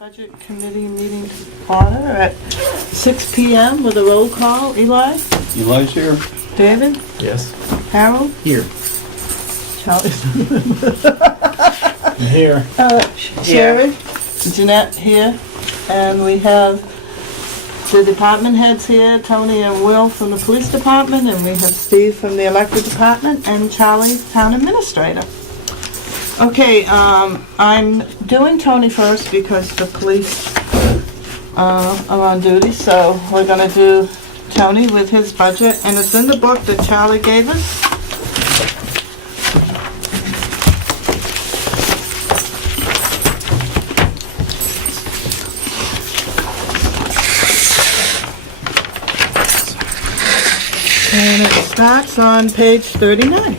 Budget Committee meeting to order at 6 p.m. with a roll call. Eli? Eli's here. David? Yes. Harold? Here. Charlie's I'm here. Sherry? Jeanette here. And we have the department heads here, Tony and Will from the police department, and we have Steve from the electric department, and Charlie, town administrator. Okay, I'm doing Tony first because the police are on duty, so we're gonna do Tony with his budget, and it's in the book that Charlie gave us. And it starts on page 39.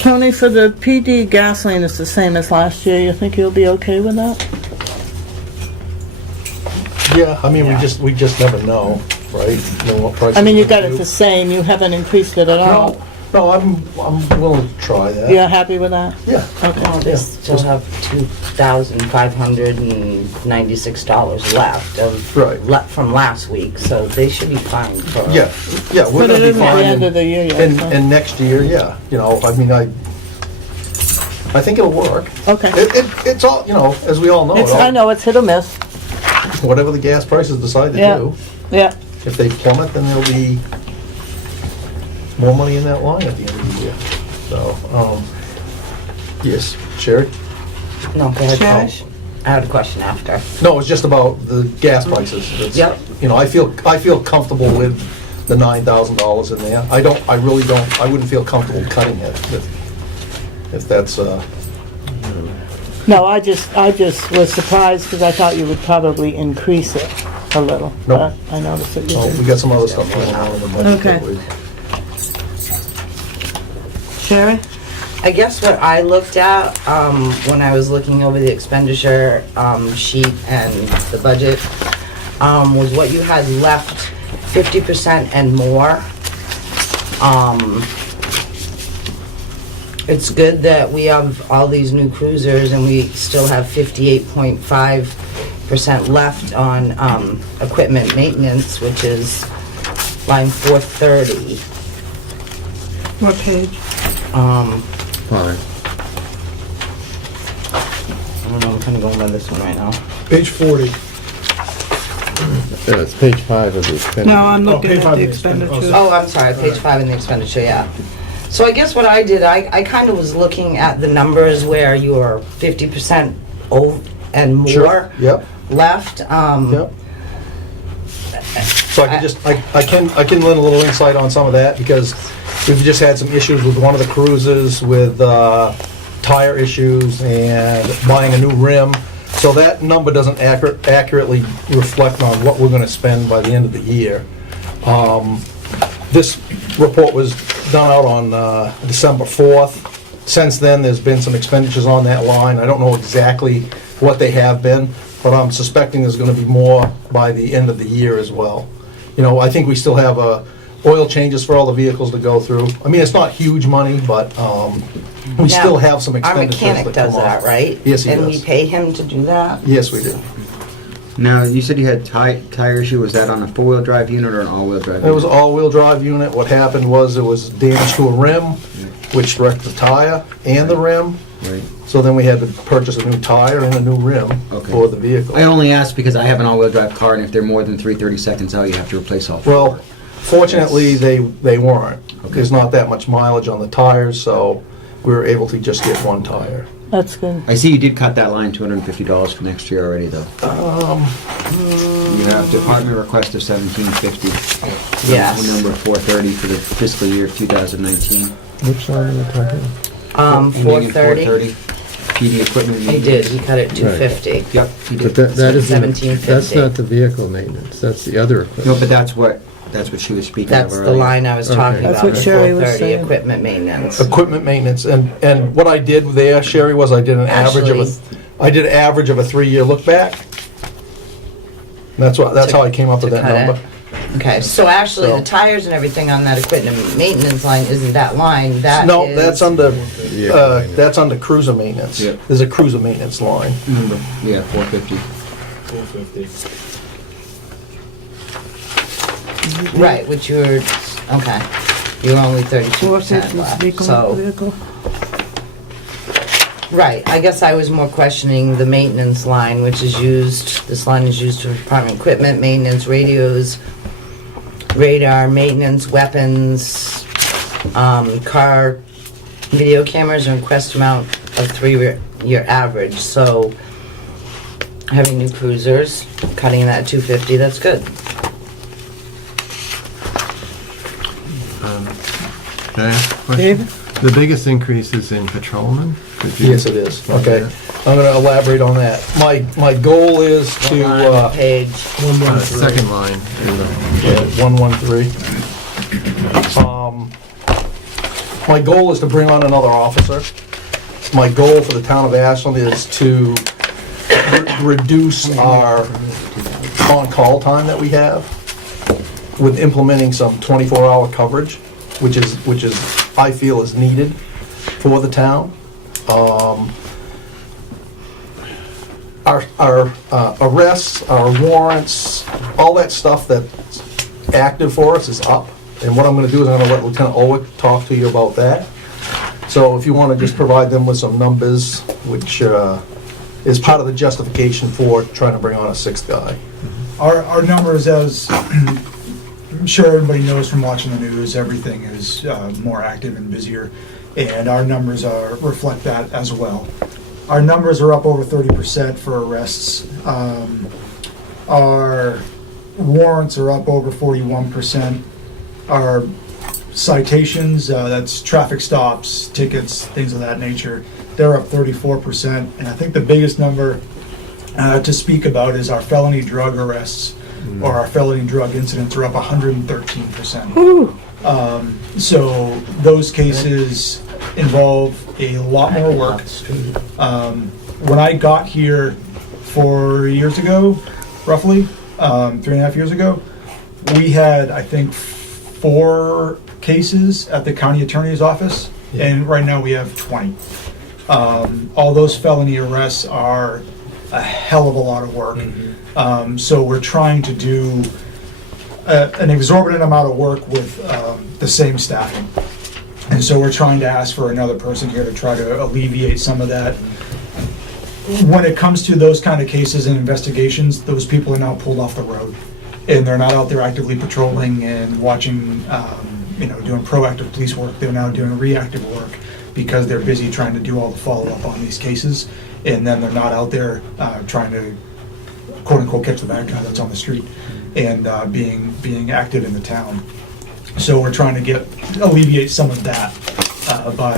Tony, for the PD gasoline, it's the same as last year. You think you'll be okay with that? Yeah, I mean, we just never know, right? Know what prices I mean, you are got gonna it do. the same. You haven't increased it at all. No, I'm willing to try that. You're happy with that? Yeah. Okay. Well, they still have $2,596 left Right. from last week, so they should be fine for. Yeah, we're But gonna it be isn't the fine. end of the year yet. And so- and next year, yeah, I mean, I think it'll work. Okay. It's all, as we all know. I know, it's hit or miss. Whatever the gas prices decide to Yeah. do, Yeah. if they plummet, then there'll be more money in that line at the end of the year. So, yes, Sherry? No, go ahead, Sherry? Paul. I had a question after. No, it's just about the gas prices. It's, Yep. I feel comfortable with the $9,000 in there. I really don't, I wouldn't feel comfortable cutting it if that's, No, I just was surprised because I thought you would probably increase it a little. Nope. But I noticed that you we didn't. got some other stuff going on in the budget. Okay. that we- Sherry? I guess what I looked at, when I was looking over the expenditure, sheet and the budget, was what you had left, 50% and more. It's good that we have all these new cruisers and we still have 58.5% left on, equipment maintenance, which is line 430. What page? Fine. I don't know, I'm kind of going by this one right now. Page 40. Yeah, it's page 5 of the expenditure. No, I'm looking page at five the of the expenditure. expenditures. Oh, I'm sorry, page 5 in the expenditure, yeah. So I guess what I did, I kind of was looking at the numbers where you were 50% and more Sure, yep, left. yep. So I can lend a little insight on some of that because we've just had some issues with one of the cruises with tire issues and buying a new rim. So that number doesn't accurately reflect on what we're gonna spend by the end of the year. This report was done out on December 4th. Since then, there's been some expenditures on that line. I don't know exactly what they have been, but I'm suspecting there's gonna be more by the end of the year as well. I think we still have oil changes for all the vehicles to go through. I mean, it's not huge money, but we still have some Our expenditures mechanic that does come that, off. right? Yes, he And we does. pay him to do that? Yes, we do. Now, you said you had tire issue. Was that on a four-wheel drive unit or an all-wheel drive unit? It was an all-wheel drive unit. What happened was there was damage to a rim, which wrecked the tire and the rim. Right. So then we had to purchase a new tire and a new rim Okay. for the vehicle. I only asked because I have an all-wheel drive car, and if they're more than 330 seconds out, you have to replace all four. Well, fortunately, they weren't. There's not that much mileage on the tires, so we were able to just get one tire. That's good. I see you did cut that line $250 for next year already, though. You have department request of $1,750. Yes. Number 430 for the fiscal year 2019. Which line are we talking? Ending in 430. PD equipment. He did, he cut it 250. Yep, he But did. that isn't, 1750. that's not the vehicle maintenance, that's the other No, equipment. but that's what she was speaking of That's earlier. the line I was Okay. talking That's about, what the Sherry was 430, saying. equipment maintenance. Equipment maintenance, and what I did there, Sherry, was I did an average of a 3-year look back. That's how I came up with To that cut it. number. Okay, so actually, So- the tires and everything on that equipment maintenance line isn't that line, that No, is- that's under cruiser maintenance. Yep. There's a cruiser maintenance line. Number, yeah, 450. 450. Right, which you're, okay, you're only 32% left, so. vehicle. Right, I guess I was more questioning the maintenance line, which is used, this line is used for department equipment, maintenance, radios, radar, maintenance, weapons, car, video cameras, and request amount of 3-year average, so having new cruisers, cutting that 250, that's good. Can I ask a question? David? The biggest increase is in patrolmen? Could you- Yes, it is. Okay, I'm gonna elaborate on that. My goal is to, On page, Second line. in the- 113. My goal is to bring on another officer. My goal for the town of Ashland is to reduce our on-call time that we have with implementing some 24-hour coverage, which is I feel is needed for the town. Our arrests, our warrants, all that stuff that's active for us is up. And what I'm gonna do is I'm gonna let Lieutenant Ulrich talk to you about that. So if you wanna just provide them with some numbers, which is part of the justification for trying to bring on a 6th guy. Our numbers, as I'm sure everybody knows from watching the news, everything is more active and busier, and our numbers reflect that as well. Our numbers are up over 30% for arrests. Our warrants are up over 41%. Our citations, that's traffic stops, tickets, things of that nature, they're up 34%. And I think the biggest number to speak about is our felony drug arrests or our felony drug incidents are up 113%. So those cases involve a lot more work. When I got here 4 years ago, roughly, 3.5 years ago, we had, I think, 4 cases at the county attorney's office, and right now we have 20. All those felony arrests are a hell of a lot of work. So we're trying to do an exorbitant amount of work with the same staffing. And so we're trying to ask for another person here to try to alleviate some of that. When it comes to those kind of cases and investigations, those people are now pulled off the road. And they're not out there actively patrolling and watching, doing proactive police work. They're now doing reactive work because they're busy trying to do all the follow-up on these cases. And then they're not out there trying to, quote-unquote, catch the bad guy that's on the street and being active in the town. So we're trying to alleviate some of that by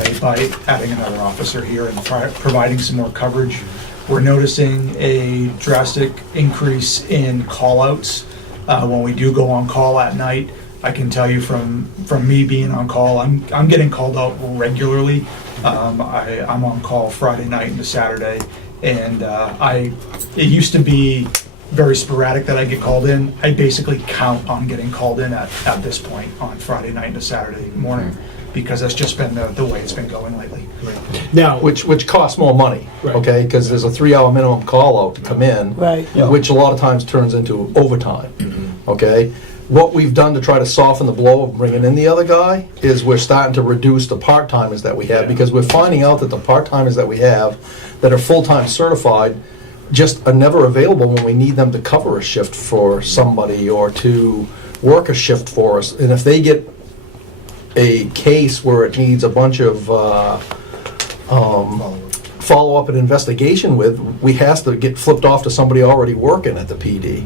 adding another officer here and providing some more coverage. We're noticing a drastic increase in call-outs. When we do go on call at night, I can tell you from me being on call, I'm getting called out regularly. I'm on call Friday night into Saturday, and it used to be very sporadic that I get called in. I basically count on getting called in at this point on Friday night into Saturday morning, because that's just been the way it's been going lately. Now, Which costs more money, Right. okay? Because there's a 3-hour minimum call-out to come in. Right. Which a lot of times turns into overtime, okay? What we've done to try to soften the blow of bringing in the other guy is we're starting to reduce the part-timers that we have, because we're finding out that the part-timers that we have that are full-time certified just are never available when we need them to cover a shift for somebody or to work a shift for us. And if they get a case where it needs a bunch of follow-up and investigation with, we have to get flipped off to somebody already working at the PD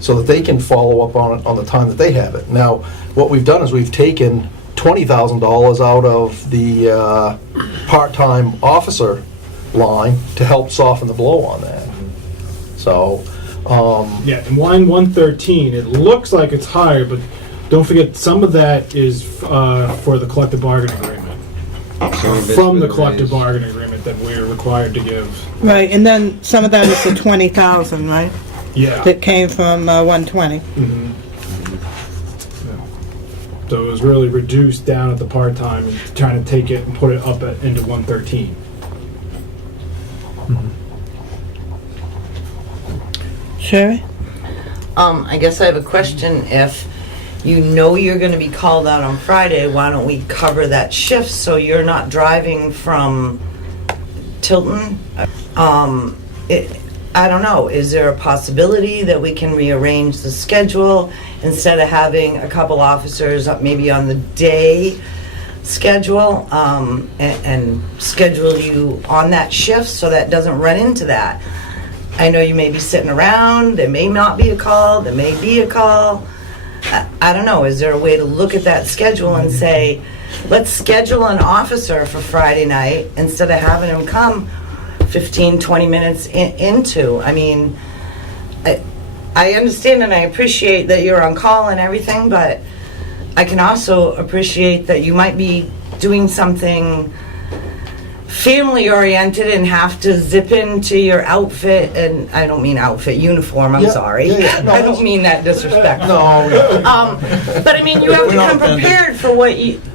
so that they can follow up on it on the time that they have it. Now, what we've done is we've taken $20,000 out of the part-time officer line to help soften the blow on that. So, Yeah, in line 113, it looks like it's higher, but don't forget, some of that is for the collective bargaining agreement. From the collective bargaining agreement that we're required to give. Right, and then some of that is the 20,000, right? Yeah. That came from 120. So it was really reduced down at the part-time and trying to take it and put it up into 113. Sherry? I guess I have a question. If you know you're gonna be called out on Friday, why don't we cover that shift so you're not driving from Tilton? I don't know, is there a possibility that we can rearrange the schedule instead of having a couple officers maybe on the day schedule, and schedule you on that shift so that doesn't run into that? I know you may be sitting around, there may not be a call, there may be a call. I don't know, is there a way to look at that schedule and say, let's schedule an officer for Friday night instead of having him come 15, 20 minutes into? I mean, I understand and I appreciate that you're on call and everything, but I can also appreciate that you might be doing something family oriented and have to zip into your outfit, and I don't mean outfit, uniform, I'm Yeah, sorry. yeah, no, I don't mean that disrespectful. no, But I mean, you have to We're not come offended. prepared for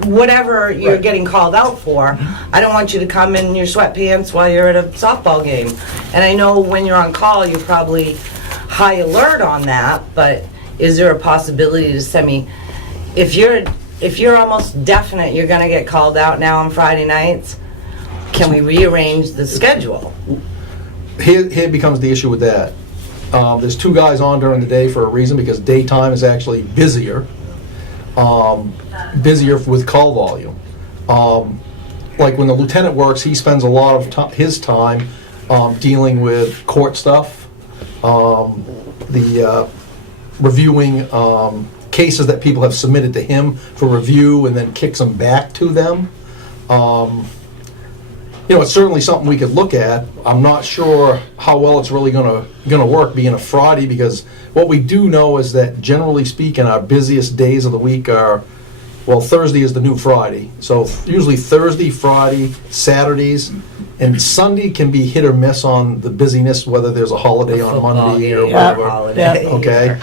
whatever you're Right. getting called out for. I don't want you to come in your sweatpants while you're at a softball game. And I know when you're on call, you're probably high alert on that, but is there a possibility to send me, if you're almost definite you're gonna get called out now on Friday nights, can we rearrange the schedule? here becomes the issue with that. There's two guys on during the day for a reason, because daytime is actually busier, busier with call volume. Like when the lieutenant works, he spends a lot of his time dealing with court stuff, reviewing cases that people have submitted to him for review and then kicks them back to them. It's certainly something we could look at. I'm not sure how well it's really gonna work being a Friday, because what we do know is that generally speaking, our busiest days of the week are, well, Thursday is the new Friday. So usually Thursday, Friday, Saturdays, and Sunday can be hit or miss on the busyness, whether there's a holiday on Monday or whatever. Holiday. Okay.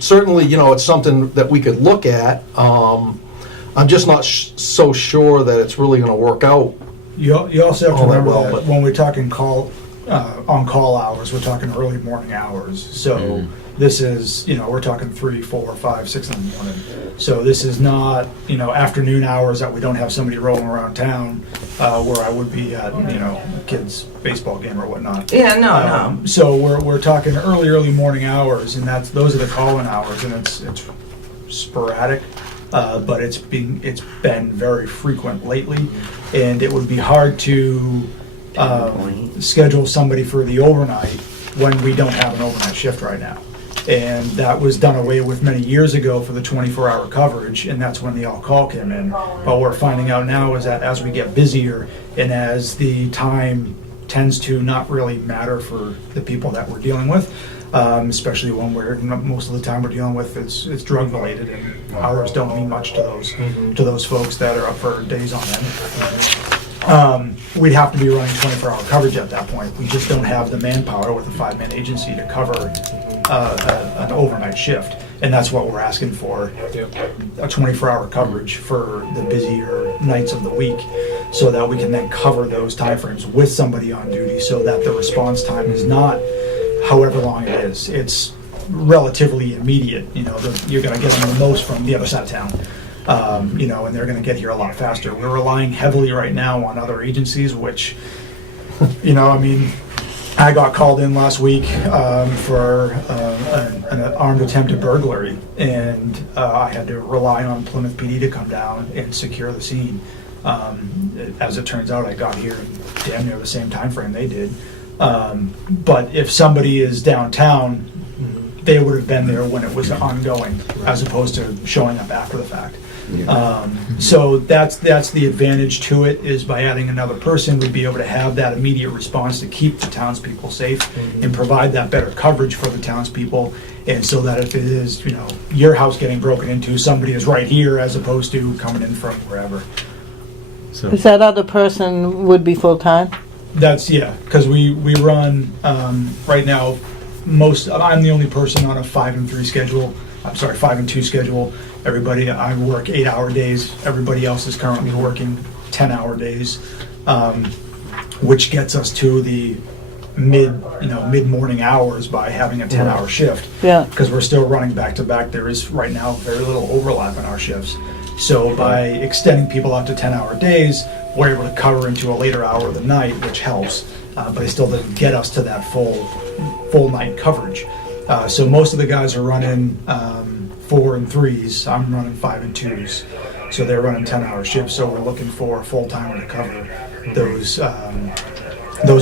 Certainly, it's something that we could look at. I'm just not so sure that it's really going to work out. You also have to Oh, remember well, that but- when we're talking on-call hours, we're talking early morning hours. So this is, we're talking 3, 4, 5, 6 in the morning. So this is not, afternoon hours that we don't have somebody rolling around town where I would be at, a kid's baseball game or whatnot. Yeah, no. So we're talking early morning hours, and those are the call-in hours, and it's sporadic. But it's been very frequent lately, and it would be hard to schedule somebody for the overnight when we don't have an overnight shift right now. And that was done away with many years ago for the 24-hour coverage, and that's when the all-call came in. But what we're finding out now is that as we get busier and as the time tends to not really matter for the people that we're dealing with, especially when most of the time we're dealing with it's drug related, and hours don't mean much to those folks that are up for days on end. We'd have to be running 24-hour coverage at that point. We just don't have the manpower with a 5-man agency to cover an overnight shift, and that's what we're asking for, a 24-hour coverage for the busier nights of the week, so that we can then cover those timeframes with somebody on duty, so that the response time is not however long it is. It's relatively immediate. You're going to get them the most from the other side of town, and they're going to get here a lot faster. We're relying heavily right now on other agencies, which, I got called in last week for an armed attempted burglary, and I had to rely on Plymouth PD to come down and secure the scene. As it turns out, I got here damn near the same time frame they did. But if somebody is downtown, they would have been there when it was ongoing, as opposed to showing up after the fact. So that's the advantage to it, is by adding another person, we'd be able to have that immediate response to keep the townspeople safe and provide that better coverage for the townspeople. And so that if it is, your house getting broken into, somebody is right here as opposed to coming in from wherever. So, Is that other person would be full-time? That's, yeah, because we run, right now, I'm the only person on a 5 and 3 schedule. I'm sorry, 5 and 2 schedule. Everybody, I work 8-hour days. Everybody else is currently working 10-hour days, which gets us to the mid-morning hours by having a 10-hour shift. Yeah. Because we're still running back to back. There is right now very little overlap in our shifts. So by extending people out to 10-hour days, we're able to cover into a later hour of the night, which helps. But it still doesn't get us to that full night coverage. So most of the guys are running 4 and 3s. I'm running 5 and 2s. So they're running 10-hour shifts. So we're looking for a full-timer to cover those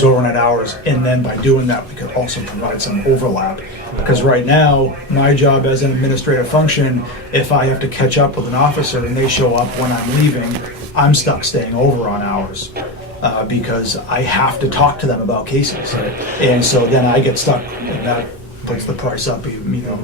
overnight hours. And then by doing that, we could also provide some overlap. Because right now, my job as an administrative function, if I have to catch up with an officer and they show up when I'm leaving, I'm stuck staying over on hours. Because I have to talk to them about cases. And so then I get stuck, and that puts the price up,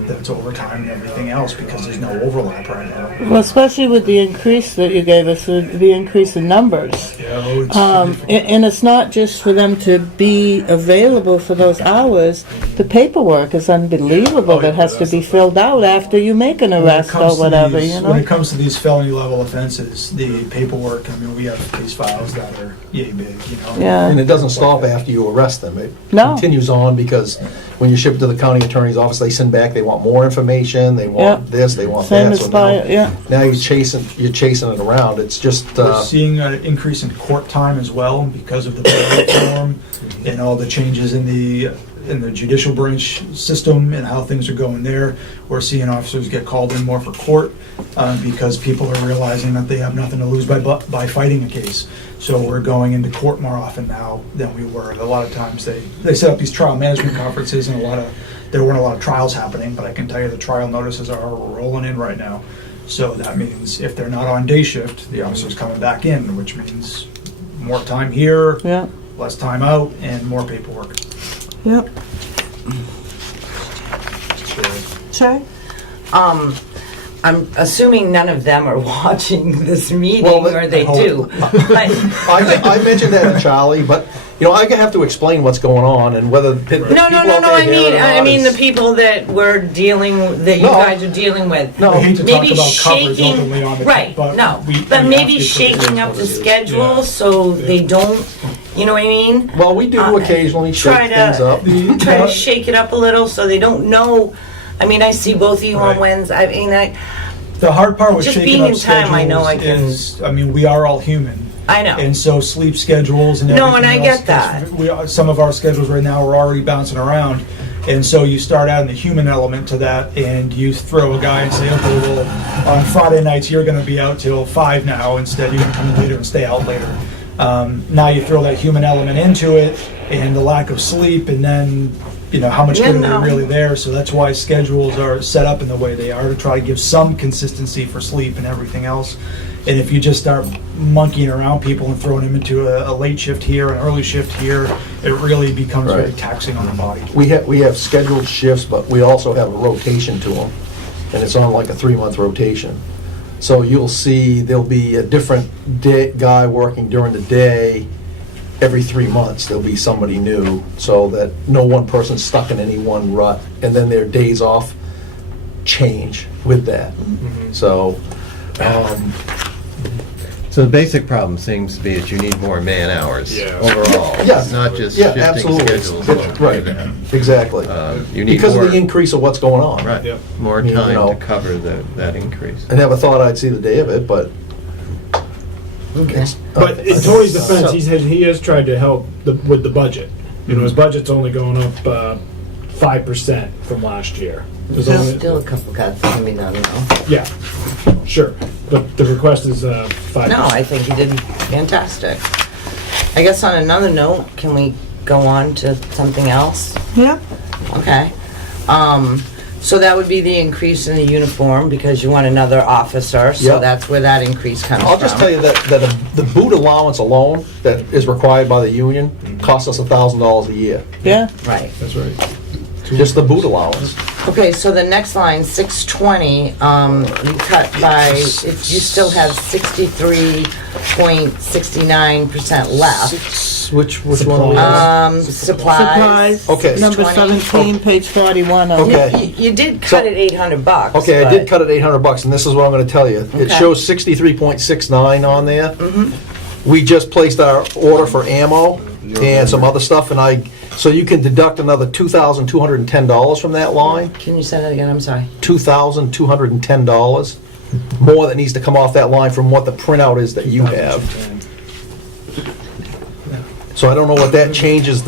that's overtime and everything else, because there's no overlap right now. Well, especially with the increase that you gave us, the increase in numbers. Yeah, it's And it's not just for them to be available for those hours. The paperwork is unbelievable that has to be filled out after you make an arrest or whatever, When it comes to these felony level offenses, the paperwork, we have case files that are yay big, Yeah. And it doesn't stop after you arrest them. It No. continues on, because when you ship it to the county attorney's office, they send back, they want more information, they want this, they want Same that. as So fire, yeah. now you're chasing it around. It's just, We're seeing an increase in court time as well because of the bail reform and all the changes in the judicial branch system and how things are going there. We're seeing officers get called in more for court because people are realizing that they have nothing to lose by fighting a case. So we're going into court more often now than we were. A lot of times they set up these trial management conferences, and there weren't a lot of trials happening, but I can tell you the trial notices are rolling in right now. So that means if they're not on day shift, the officer's coming back in, which means more time here, Yeah. less time out, and more paperwork. Yep. Sure. I'm assuming none of them are watching this meeting, Well, or they I hope- do. But I mentioned that to Charlie, but, I have to explain what's going on and whether the people no. out there I hear it or I not mean the is- people that you No. guys are dealing with. No. I hate to Maybe talk about coverage shaking, openly on the right? but No, we but have maybe to shaking up the cover it. schedule Yeah. so they don't. You know what I mean? Well, we do occasionally Try shake things up. Try to shake it up a little so they don't know. I mean, I see both of you on Right. Wednesday. I mean, The hard part with Just shaking being up in time, I know I schedules can- is, we are all human. I know. And so sleep schedules and No, everything and I else, get that. some of our schedules right now are already bouncing around. And so you start adding the human element to that, and you throw a guy and say, okay, well, on Friday nights, you're going to be out till 5 now. Instead, you're going to come in later and stay out later. Now you throw that human element into it, and the lack of sleep, and then, how much good are they really there? So that's why schedules are set up in the way they are, to try to give some consistency for sleep and everything else. And if you just start monkeying around people and throwing them into a late shift here, an early shift here, it really becomes very Right. taxing on the body. We have scheduled shifts, but we also have a rotation to them, and it's on like a 3-month rotation. So you'll see there'll be a different guy working during the day. Every 3 months, there'll be somebody new, so that no one person's stuck in any one rut, and then their days off change with that. So, So the basic problem seems to be that you need more man hours Yeah. overall. Yeah. Not just yeah, shifting absolutely. schedules. Right, exactly. You need Because more, of the increase of what's going on. right, Yep. more You time know. to cover that increase. I never thought I'd see the day of it, but. Okay. But in Tony's defense, he has tried to help with the budget. His budget's only going up 5% from last year. There's There's only- still a couple cuts can be done though. Yeah, sure. But the request is 5%. No, I think he did fantastic. I guess on another note, can we go on to something else? Yeah. Okay. So that would be the increase in the uniform, because you want another officer, so Yep. that's where that increase comes from. I'll just tell you that the boot allowance alone that is required by the union costs us $1,000 a year. Yeah, Right. That's right. Just the boot allowance. Okay, so the next line, 620, you cut by, you still have 63.69% left. Which one? Are we on? Supplies. supplies, Okay. number 20. 17, page 41 of Okay. You did cut it $800. Okay, I did but- cut it $800, and this is what I'm gonna tell you. It Okay. shows 63.69 on there. We just placed our order for ammo and some other stuff, so you can deduct another $2,210 from that line. Can you say that again? I'm sorry. $2,210 more that needs to come off that line from what the printout is that you have. So I don't know what that changes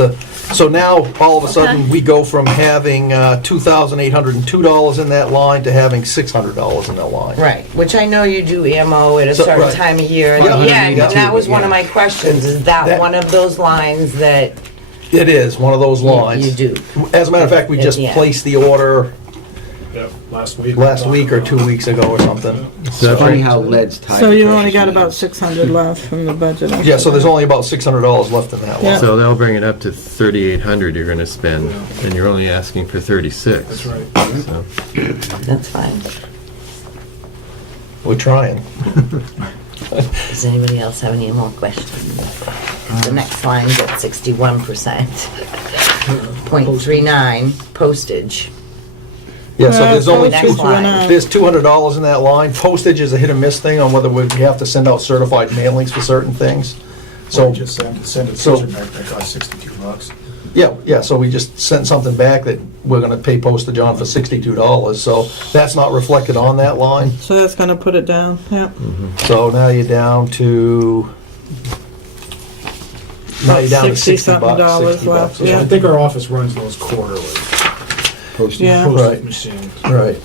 so now, all of a sudden, we go from having $2,802 in that line to having $600 in that line. Right, which I know you do ammo at a So, certain right. time of year. Yeah. Yeah, and Yeah. that was one of my questions, is that That- one of those lines that It is, one of those lines. you do? As a matter of fact, we just Yeah. placed the order Yep, last week. last week or 2 weeks ago or something. So It's funny how lead's tied. So to you precious only got metals. about 600 left from the budget. Yeah, so there's only about $600 left in that Yeah. one. So that'll bring it up to 3,800 you're gonna spend, and you're only asking for 36. That's right. So, That's fine. We're trying. Does anybody else have any more questions? The next line's at 61%. 0.39, postage. Yeah, so there's only Next line. there's $200 in that line. Postage is a hit or miss thing on whether we have to send out certified mailings for certain things. So So, just send it so- to back, that costs $62. yeah, so we just sent something back that we're gonna pay postage on for $62, so that's not reflected on that line. So that's gonna put it down, yeah. So now you're down to, now you're down to 60 $60-something bucks, dollars 60 bucks. left, I think our office runs those quarterly. Postage. Yeah. Postage Right. machines. Right.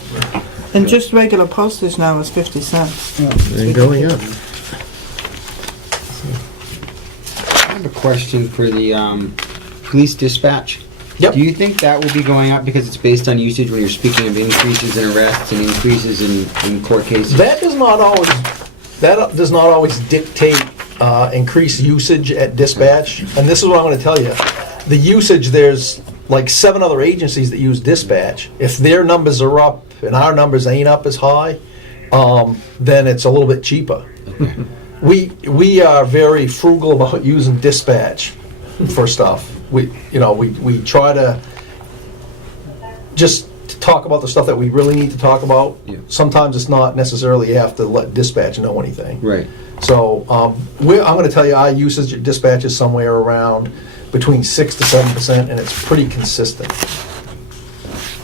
And just regular postage now is 50 cents. and going up. I have a question for the police dispatch. Yep. Do you think that will be going up because it's based on usage when you're speaking of increases in arrests and increases in court cases? That does not always dictate increased usage at dispatch. And this is what I'm going to tell you. The usage, there's like 7 other agencies that use dispatch. If their numbers are up and our numbers ain't up as high, then it's a little bit cheaper. We are very frugal about using dispatch for stuff. We try to just talk about the stuff that we really need to talk about. Yeah. Sometimes it's not necessarily you have to let dispatch know anything. Right. So I'm going to tell you our usage at dispatch is somewhere around between 6 to 7%, and it's pretty consistent.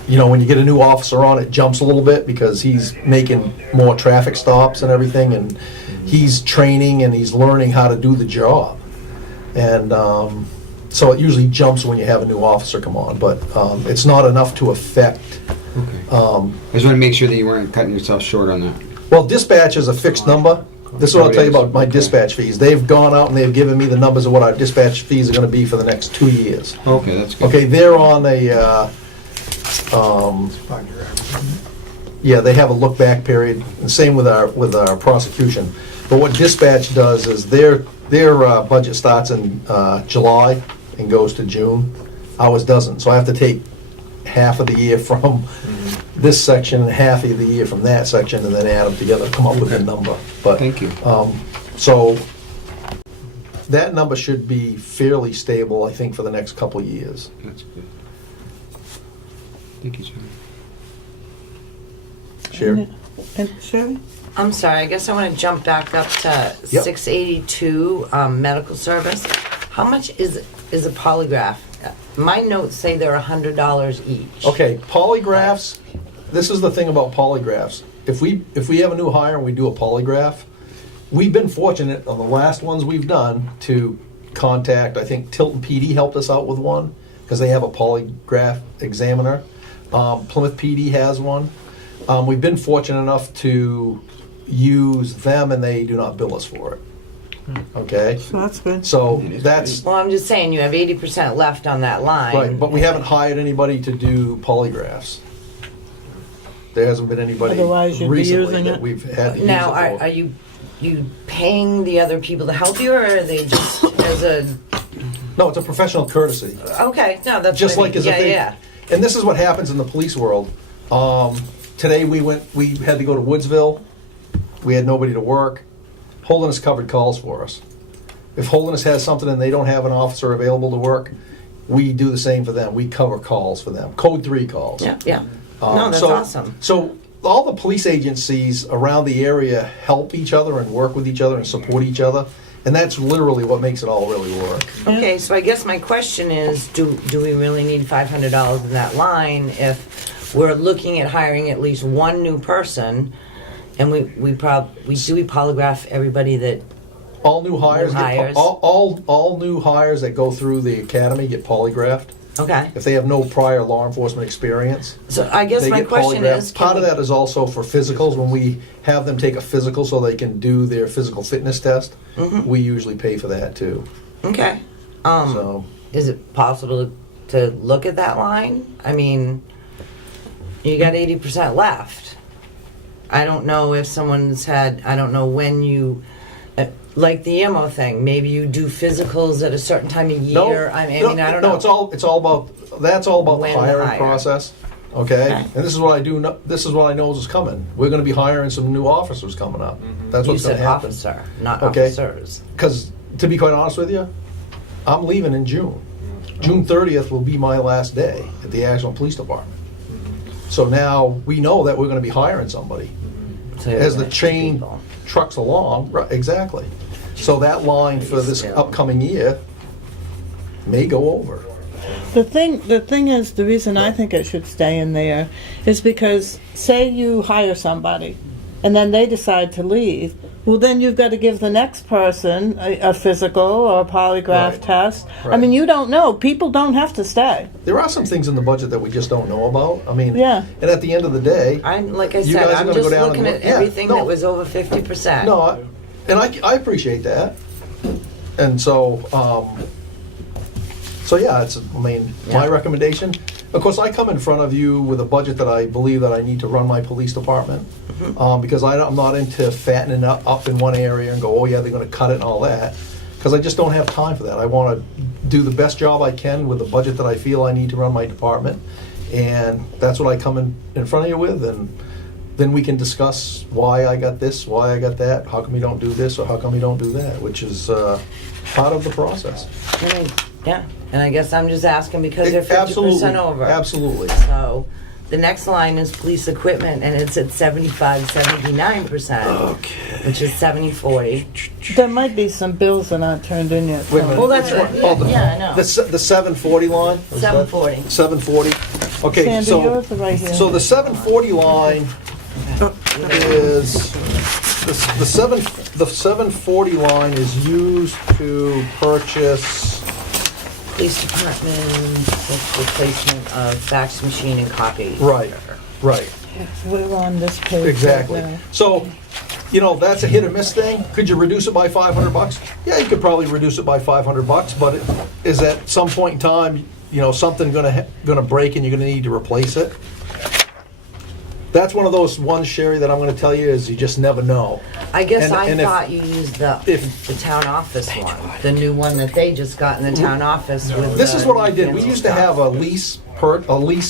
You know, when you get a new officer on, it jumps a little bit because he's making more traffic stops and everything, and he's training and he's learning how to do the job. And so it usually jumps when you have a new officer come on, but it's not enough to affect. Okay. I just want to make sure that you weren't cutting yourself short on that. Well, dispatch is a fixed number. This is what I'll tell you about my dispatch fees. They've gone out and they've given me the numbers of what our dispatch fees are going to be for the next 2 years. Okay, that's good. Okay, they're on a, 5-year average, isn't it? yeah, they have a look-back period, and same with our prosecution. But what dispatch does is their budget starts in July and goes to June. Ours doesn't, so I have to take half of the year from this section and half of the year from that section, and then add them together to come up with a number. But Thank you. so that number should be fairly stable, I think, for the next couple of years. That's good. Thank you, sir. Sherry? And Sherry? I'm sorry, I guess I want to jump back up to Yep. 682, medical service. How much is a polygraph? My notes say they're $100 each. Okay, polygraphs, this is the thing about polygraphs. If we have a new hire and we do a polygraph, we've been fortunate on the last ones we've done to contact, I think Tilton PD helped us out with one, because they have a polygraph examiner. Plymouth PD has one. We've been fortunate enough to use them and they do not bill us for it. Okay? So that's good. So that's, Well, I'm just saying, you have 80% left on that line. right, but we haven't hired anybody to do polygraphs. There hasn't been anybody Otherwise you'd be recently using that it. we've had to use Now, it for. are you paying the other people to help you, or are they just as a, No, it's a professional courtesy. okay, no, that's Just what I like mean. as Yeah, if they, yeah. and this is what happens in the police world. Today we had to go to Woodsville. We had nobody to work. Holderness covered calls for us. If Holderness has something and they don't have an officer available to work, we do the same for them. We cover calls for them. Code 3 calls. Yeah, yeah. No, that's so- awesome. So all the police agencies around the area help each other and work with each other and support each other. And that's literally what makes it all really work. Okay, so I guess my question is, do we really need $500 in that line if we're looking at hiring at least one new person, and we polygraph everybody that, All new hires, New hires. all new hires that go through the academy get polygraphed. okay. If they have no prior law enforcement experience, So I guess they my get question polygraphed. is, Part can of we- that is also for physicals. When we have them take a physical so they can do their physical fitness test, Mm-hmm. we usually pay for that too. okay. So Is it possible to look at that line? I mean, you got 80% left. I don't know if someone's had, I don't know when you, like the ammo thing, maybe you do physicals at a certain time of no, year. I mean, I don't know. No, it's all about that's all about When the to hiring hire. process. Okay, Okay. and this is what I do. This is what I know is coming. We're going to be hiring some new officers coming up. That's You what's going said to happen. officer, not Okay. officers. Because to be quite honest with you, I'm leaving in June. June 30th will be my last day at the Ashland Police Department. So now we know that we're going to be hiring somebody. So you're As the gonna chain people. trucks along, right, exactly. So that line for this upcoming year may go over. The thing is, the reason I think it should stay in there is because, say you hire somebody, and then they decide to leave, well, then you've got to give the next person a physical or a polygraph Right. test. I Right. mean, you don't know. People don't have to stay. There are some things in the budget that we just don't know about. I mean, Yeah. and at the end of the day, Like I You said, guys are I'm gonna just go down and looking look- at yeah, everything no. that was over 50%. no, I appreciate that. And so, yeah, it's, I mean, my Yeah. recommendation, of course, I come in front of you with a budget that I believe that I need to run my police department. Because I'm not into fattening up in one area and go, oh yeah, they're gonna cut it and all that. Because I just don't have time for that. I wanna do the best job I can with the budget that I feel I need to run my department. And that's what I come in front of you with, and then we can discuss why I got this, why I got that, how come you don't do this, or how come you don't do that, which is part of the process. Yeah, and I guess I'm just asking because they're 50% over. Absolutely. So the next line is police equipment, and it's at 75, 79%, which is 70-40. There might be some bills that aren't turned in yet. Wait a minute. Well, that's what, Oh, the- yeah, I know. The 740 line? Is that- 740. 740. Okay, Sandy, so yours are right here. so the 740 line is the 740 line is used to purchase. Police department, that's replacement of fax machine and copy. Right. Right. We're on this page right Exactly. now. So, that's a hit or miss thing. Could you reduce it by $500? Yeah, you could probably reduce it by $500, but is at some point in time, something gonna break and you're gonna need to replace it? That's one of those ones, Sherry, that I'm gonna tell you is you just never know. I guess And- I and if- thought you used the if- town office one, the new one that they just got in the town office with This the is what I did. We fancy used to stuff. have a lease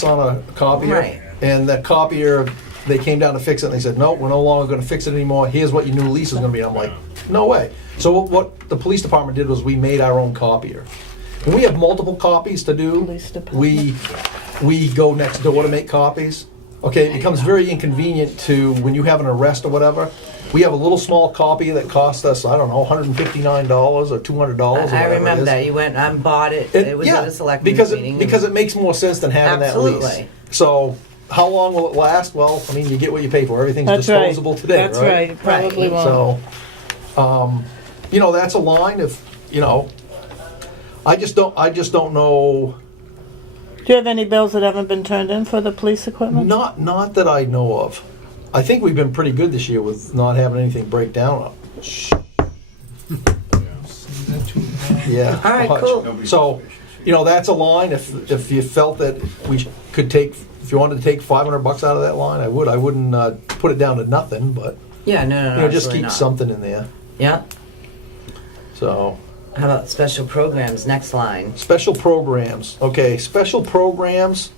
on a copier. Right. And that copier, they came down to fix it and they said, no, we're no longer gonna fix it anymore. Here's what your new lease is gonna be. I'm like, no way. So what the police department did was we made our own copier. When we have multiple copies to do, Police department. we go next door to make copies. Okay, it becomes very inconvenient to, when you have an arrest or whatever, we have a little small copy that cost us, I don't know, $159 or $200 or whatever I it remember is. that. You went and bought it. It was yeah, at a select because meeting. because it makes more sense than having that lease. Absolutely. So how long will it last? Well, I mean, you get what you pay for. Everything's That's right. disposable today, That's right. It Probably Right. won't. So, that's a line. If I just don't know. Do you have any bills that haven't been turned in for the police equipment? Not that I know of. I think we've been pretty good this year with not having anything break down. Yeah. All right, much. cool. So, you know, that's a line, if you felt that we could take, if you wanted to take $500 out of that line, I would. I wouldn't put it down to nothing, but, Yeah, no, you know, just absolutely keep not. something in there, Yeah. so. How about special programs, next line? Special programs, okay, special programs,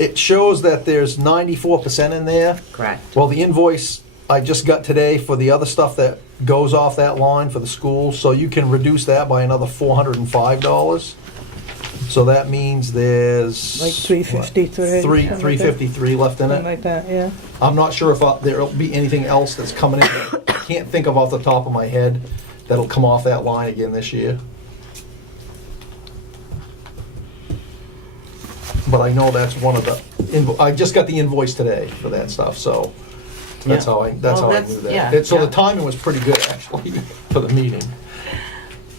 it shows that there's 94% in there. Correct. Well, the invoice I just got today for the other stuff that goes off that line for the school, so you can reduce that by another $405. So that means there's... Like 353. $353 left in Something it. like that, yeah. I'm not sure if there'll be anything else that's coming in. I can't think of off the top of my head that'll come off that line again this year. But I know that's one of the, I just got the invoice today for that stuff, so that's Yeah. how I knew that. yeah, So yeah. the timing was pretty good, actually, for the meeting.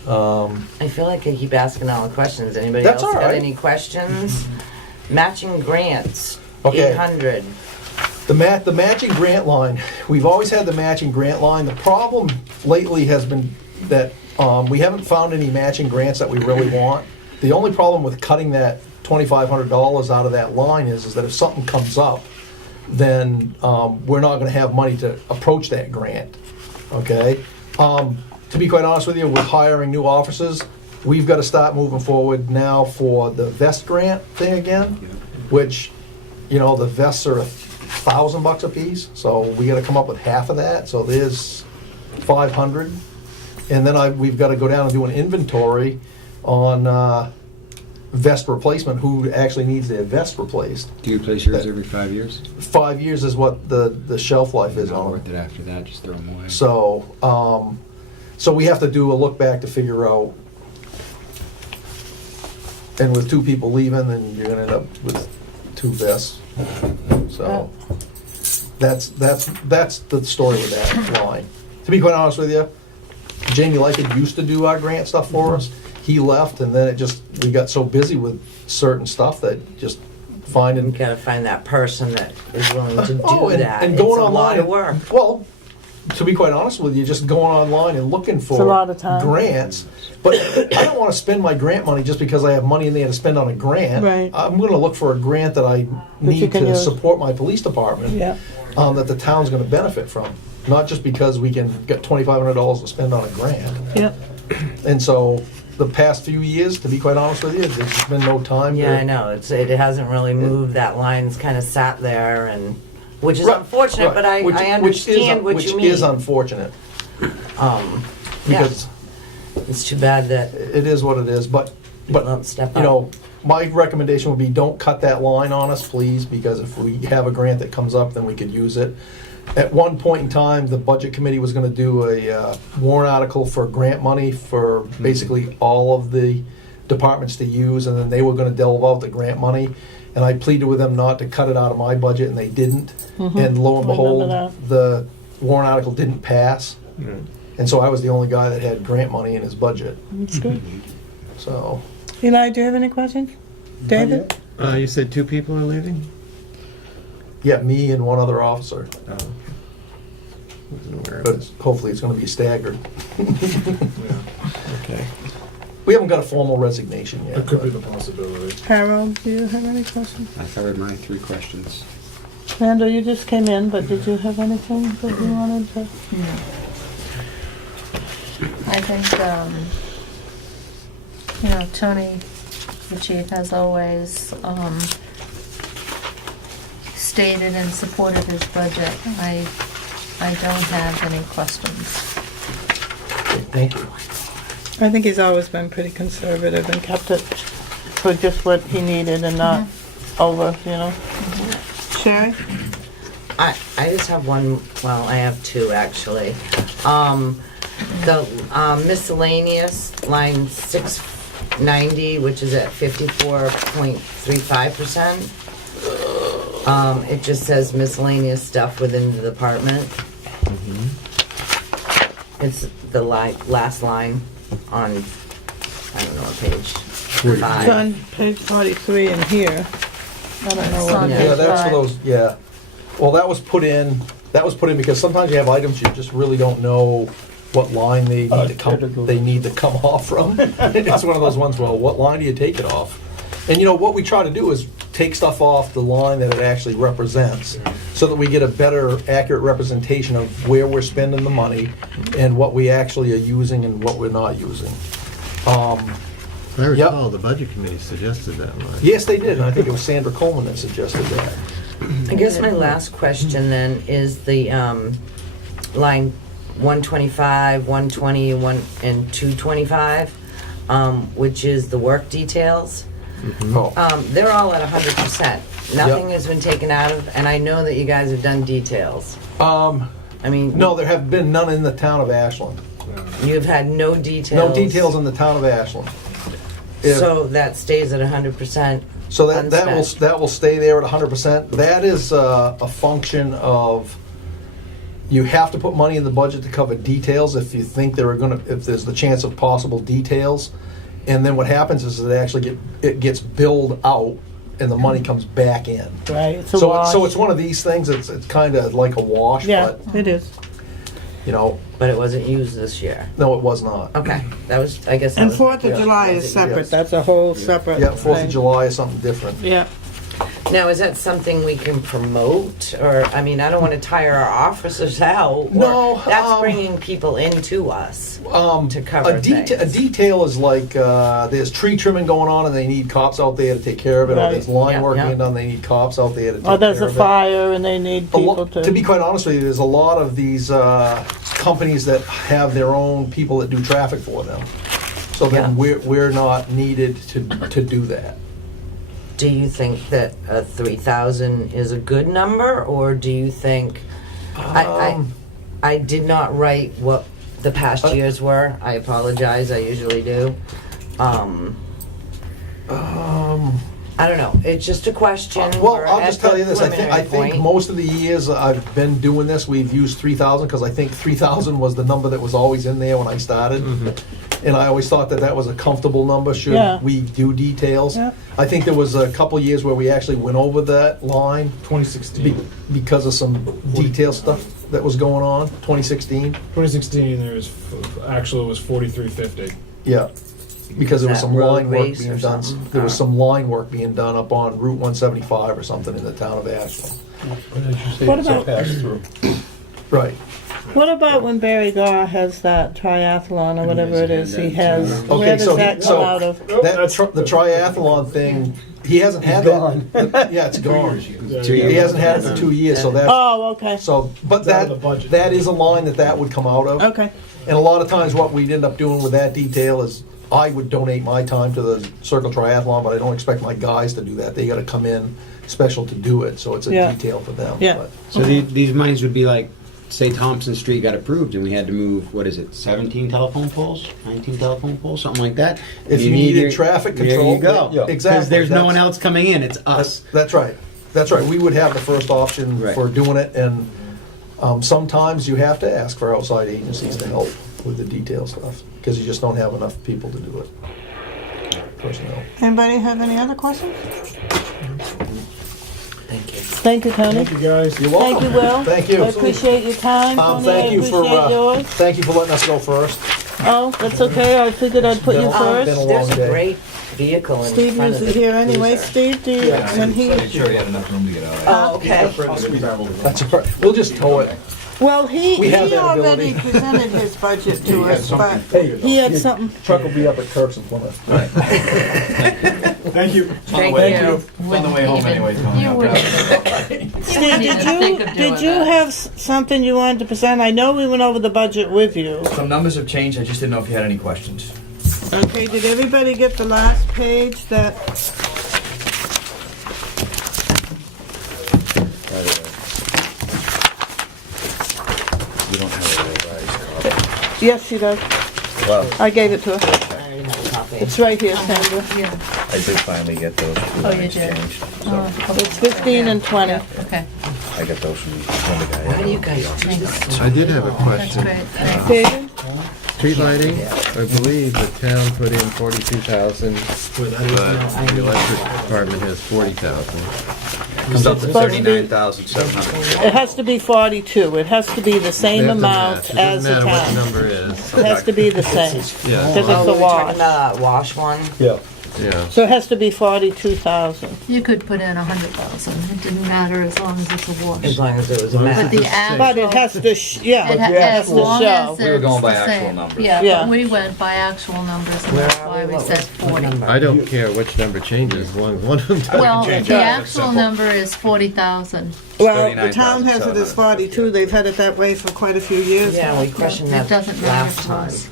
I feel like I keep asking all the questions. Anybody That's else all got right. any questions? Matching grants, Okay. 800. The matching grant line, we've always had the matching grant line. The problem lately has been that we haven't found any matching grants that we really want. The only problem with cutting that $2,500 out of that line is that if something comes up, then we're not gonna have money to approach that grant, okay? To be quite honest with you, with hiring new officers, we've gotta start moving forward now for the vest grant thing again, which, you know, the vests are $1,000 a piece, so we gotta come up with half of that, so there's 500. And then we've gotta go down and do an inventory on vest replacement, who actually needs their vest replaced. Do you replace yours every 5 years? 5 years is what the shelf life is Not on worth it. it after that, just throw them away. So we have to do a look back to figure out, and with 2 people leaving, then you're gonna end up with 2 vests. So that's the story with that line. To be quite honest with you, Jamie Lyken used to do our grant stuff for us. He left, and then we got so busy with certain stuff that just You finding. gotta find that person that is willing to do Oh, that. and It's going a online. lot of work. Well, to be quite honest with you, just going online and looking for It's a lot of time. grants. But I don't want to spend my grant money just because I have money in there to spend on a grant. Right. I'm going to look for a grant that I you need can to use. support my police department. Yeah. That the town's going to benefit from, not just because we can get $2,500 to spend on a grant. Yep. And so, the past few years, to be quite honest with you, there's just been no time. Yeah, I know. It hasn't really moved. That line's kind of sat there, and which is unfortunate. Right. But I understand what you mean. Which is unfortunate, Yeah, because it's too bad that it is what it is. But people don't step up. you know, my recommendation would be don't cut that line on us, please, because if we have a grant that comes up, then we could use it. At one point in time, the budget committee was going to do a warrant article for grant money for basically all of the departments to use, and then they were going to delve out the grant money. And I pleaded with them not to cut it out of my budget, and they didn't. And lo and I remember behold, that. the warrant article didn't pass. And so I was the only guy that had grant money in his budget. That's good. So, Eli, do you have any questions? David? You said 2 people are leaving? yeah, me and one other officer. Oh, okay. Wasn't aware of But this. hopefully it's going to be staggered. Okay. We haven't got a formal resignation yet. That could be but- the possibility. Harold, do you have any questions? I covered my 3 questions. Randall, you just came in, but did you have anything that you wanted to? I think, Tony, the chief, has always stated and supported his budget. I don't have any questions. Thank you. I think he's always been pretty conservative and kept it for just what he needed and not over, Sherry? I just have one. Well, I have 2 actually. The miscellaneous line 690, which is at 54.35%. It just says miscellaneous stuff within the department. It's the last line on, I don't know what page. 5. It's on page 43 in here. I don't know what it Yeah. Yeah, is. that's for Right. those, Well, that was put in because sometimes you have items you just really don't know what line they need to come off from. It's one of those ones, well, what line do you take it off? And you know, what we try to do is take stuff off the line that it actually represents, so that we get a better, accurate representation of where we're spending the money and what we actually are using and what we're not using. I recall the budget committee suggested that line. Yes, they did, and I think it was Sandra Coleman that suggested that. I guess my last question then is the line 125, 120, and 225, which is the work details. Oh, They're all at 100%. Nothing has been taken out of, and I know that you guys have done details. I mean, no, there have been none in the town of Ashland. you've had no details. No details in the town of Ashland. If- So that stays at 100%. So that unspent. that will stay there at 100%. That is a function of, you have to put money in the budget to cover details if you think if there's the chance of possible details. And then what happens is it gets billed out and the money comes back in. Right, it's a So wash. it's one of these things. It's kind of like a wash, Yeah, but it is. you know, But it wasn't used this year. no, it was not. Okay, that was, I guess. that And was my 4th of July is question. separate, Yes. that's a whole separate Yeah, 4th thing. of July is something different. Yeah. Now, is that something we can promote? Or, I mean, I don't want to tire our officers out. or- No, That's bringing people into us to cover A things. detail is like, there's tree trimming going on and they need cops out there to take care of it, or Right. there's line Yeah, work yeah. being done, they need cops out there to take care Or of it. there's a fire and they need people To be quite honest with you, there's a lot of these companies that have their own people that do traffic for them. So then we're not needed to do that. Do you think that 3,000 is a good number, or do you think? I did not write what the past years were. I apologize. I usually do. I don't know. It's just a question. Well, We're I'll at just tell the you this, I preliminary think point. most of the years I've been doing this, we've used 3,000, because I think 3,000 was the number that was always in there when I started. And I always thought that was a comfortable number, should Yeah. we do details. Yeah. I think there was a couple years where we actually went over that line 2016. because of some detail stuff that was going on, 2016. 2016, actually it was 4350. Yeah, because there was Is that some line road work race being or done. something? There was some line work being done up on Route 175 or something in the town of Ashland. What about, Right. what about when Barry Gar has that triathlon or whatever it is he has? Okay, Where so does that come out of? The triathlon thing, he hasn't had that. Yeah, it's gone. He hasn't had it for 2 years, so that's, Oh, okay, but It's out of the budget. that is a line that would come out of. okay. And a lot of times what we'd end up doing with that detail is, I would donate my time to the Circle Triathlon, but I don't expect my guys to do that. They gotta come in special to do it, so it's a Yeah. detail for them. Yeah. But- So these mines would be like, say Thompson Street got approved and we had to move, what is it, 17 telephone poles, 19 telephone poles, something like that? If And you need needed your- traffic There control. you go. Yeah. Exactly. Because there's no one That's- else coming in, it's us. That's right. That's right. We would have the first option Right. for doing it, and sometimes you have to ask for outside agencies to help with the detail stuff, because you just don't have enough people to do it. Personnel. Anybody have any other questions? Thank you. Thank you, Tony. Thank you, guys. You're Thank welcome. you, Will. Thank you. I appreciate your time, Tony, I Thank you for appreciate yours. thank you for letting us go first. Oh, that's okay, I figured I'd put you Been a first. long There's a day. great vehicle in Steve front of uses the here anyway. cruiser. Steve, do you, when he, Sure, he had enough room to get out. Oh, okay. That's all right. We'll just tow it. well, We have he that already ability. presented his budget to us, but Hey, he had something. truck will be up at Kirk's in Plymouth. Thank you. Thank you. It's on the way home anyway, Tony. You I'll wouldn't grab it. Steve, even think of doing did you that. have something you wanted to present? I know we went over the budget with you. Some numbers have changed, I just didn't know if you had any questions. Okay, did everybody get the last page that, You don't have a revised copy. yes, she does. Well, I gave it to her. I already have a copy. It's right here, Sandra. Yeah. I did finally get those. Oh, you did? Changed, Oh, so It's 15 and 20. Okay, I got those from the guy. Why do you guys do this? I did have a that's question. great. Thanks. David? Street lighting, I believe the town put in 42,000, but the electric department has 40,000. Comes up to supposed to be- 39,700. It has to be 42. It has to be the same They have to amount match. as the It doesn't matter what town. the number is. It has to be the same, Yeah, because Oh, it's we a were talking wash. about that wash one? Yeah. yeah. So it has to be 42,000. You could put in 100,000, it didn't matter as long as it's a As wash. long as it was a But match. the But it actual, has to, yeah, it ha- it has as to long show. as We were it's going by the actual same. numbers. Yeah, Yeah. but we went by actual numbers, and Where that's are why we What said was- what 40. number? I don't care which number changes, as long as one of them doesn't Well, change. the actual number is 40,000. Well, the town has it as 39,750. 42. They've had it that way for quite a few years Yeah, now. we questioned It that doesn't matter last to time. us.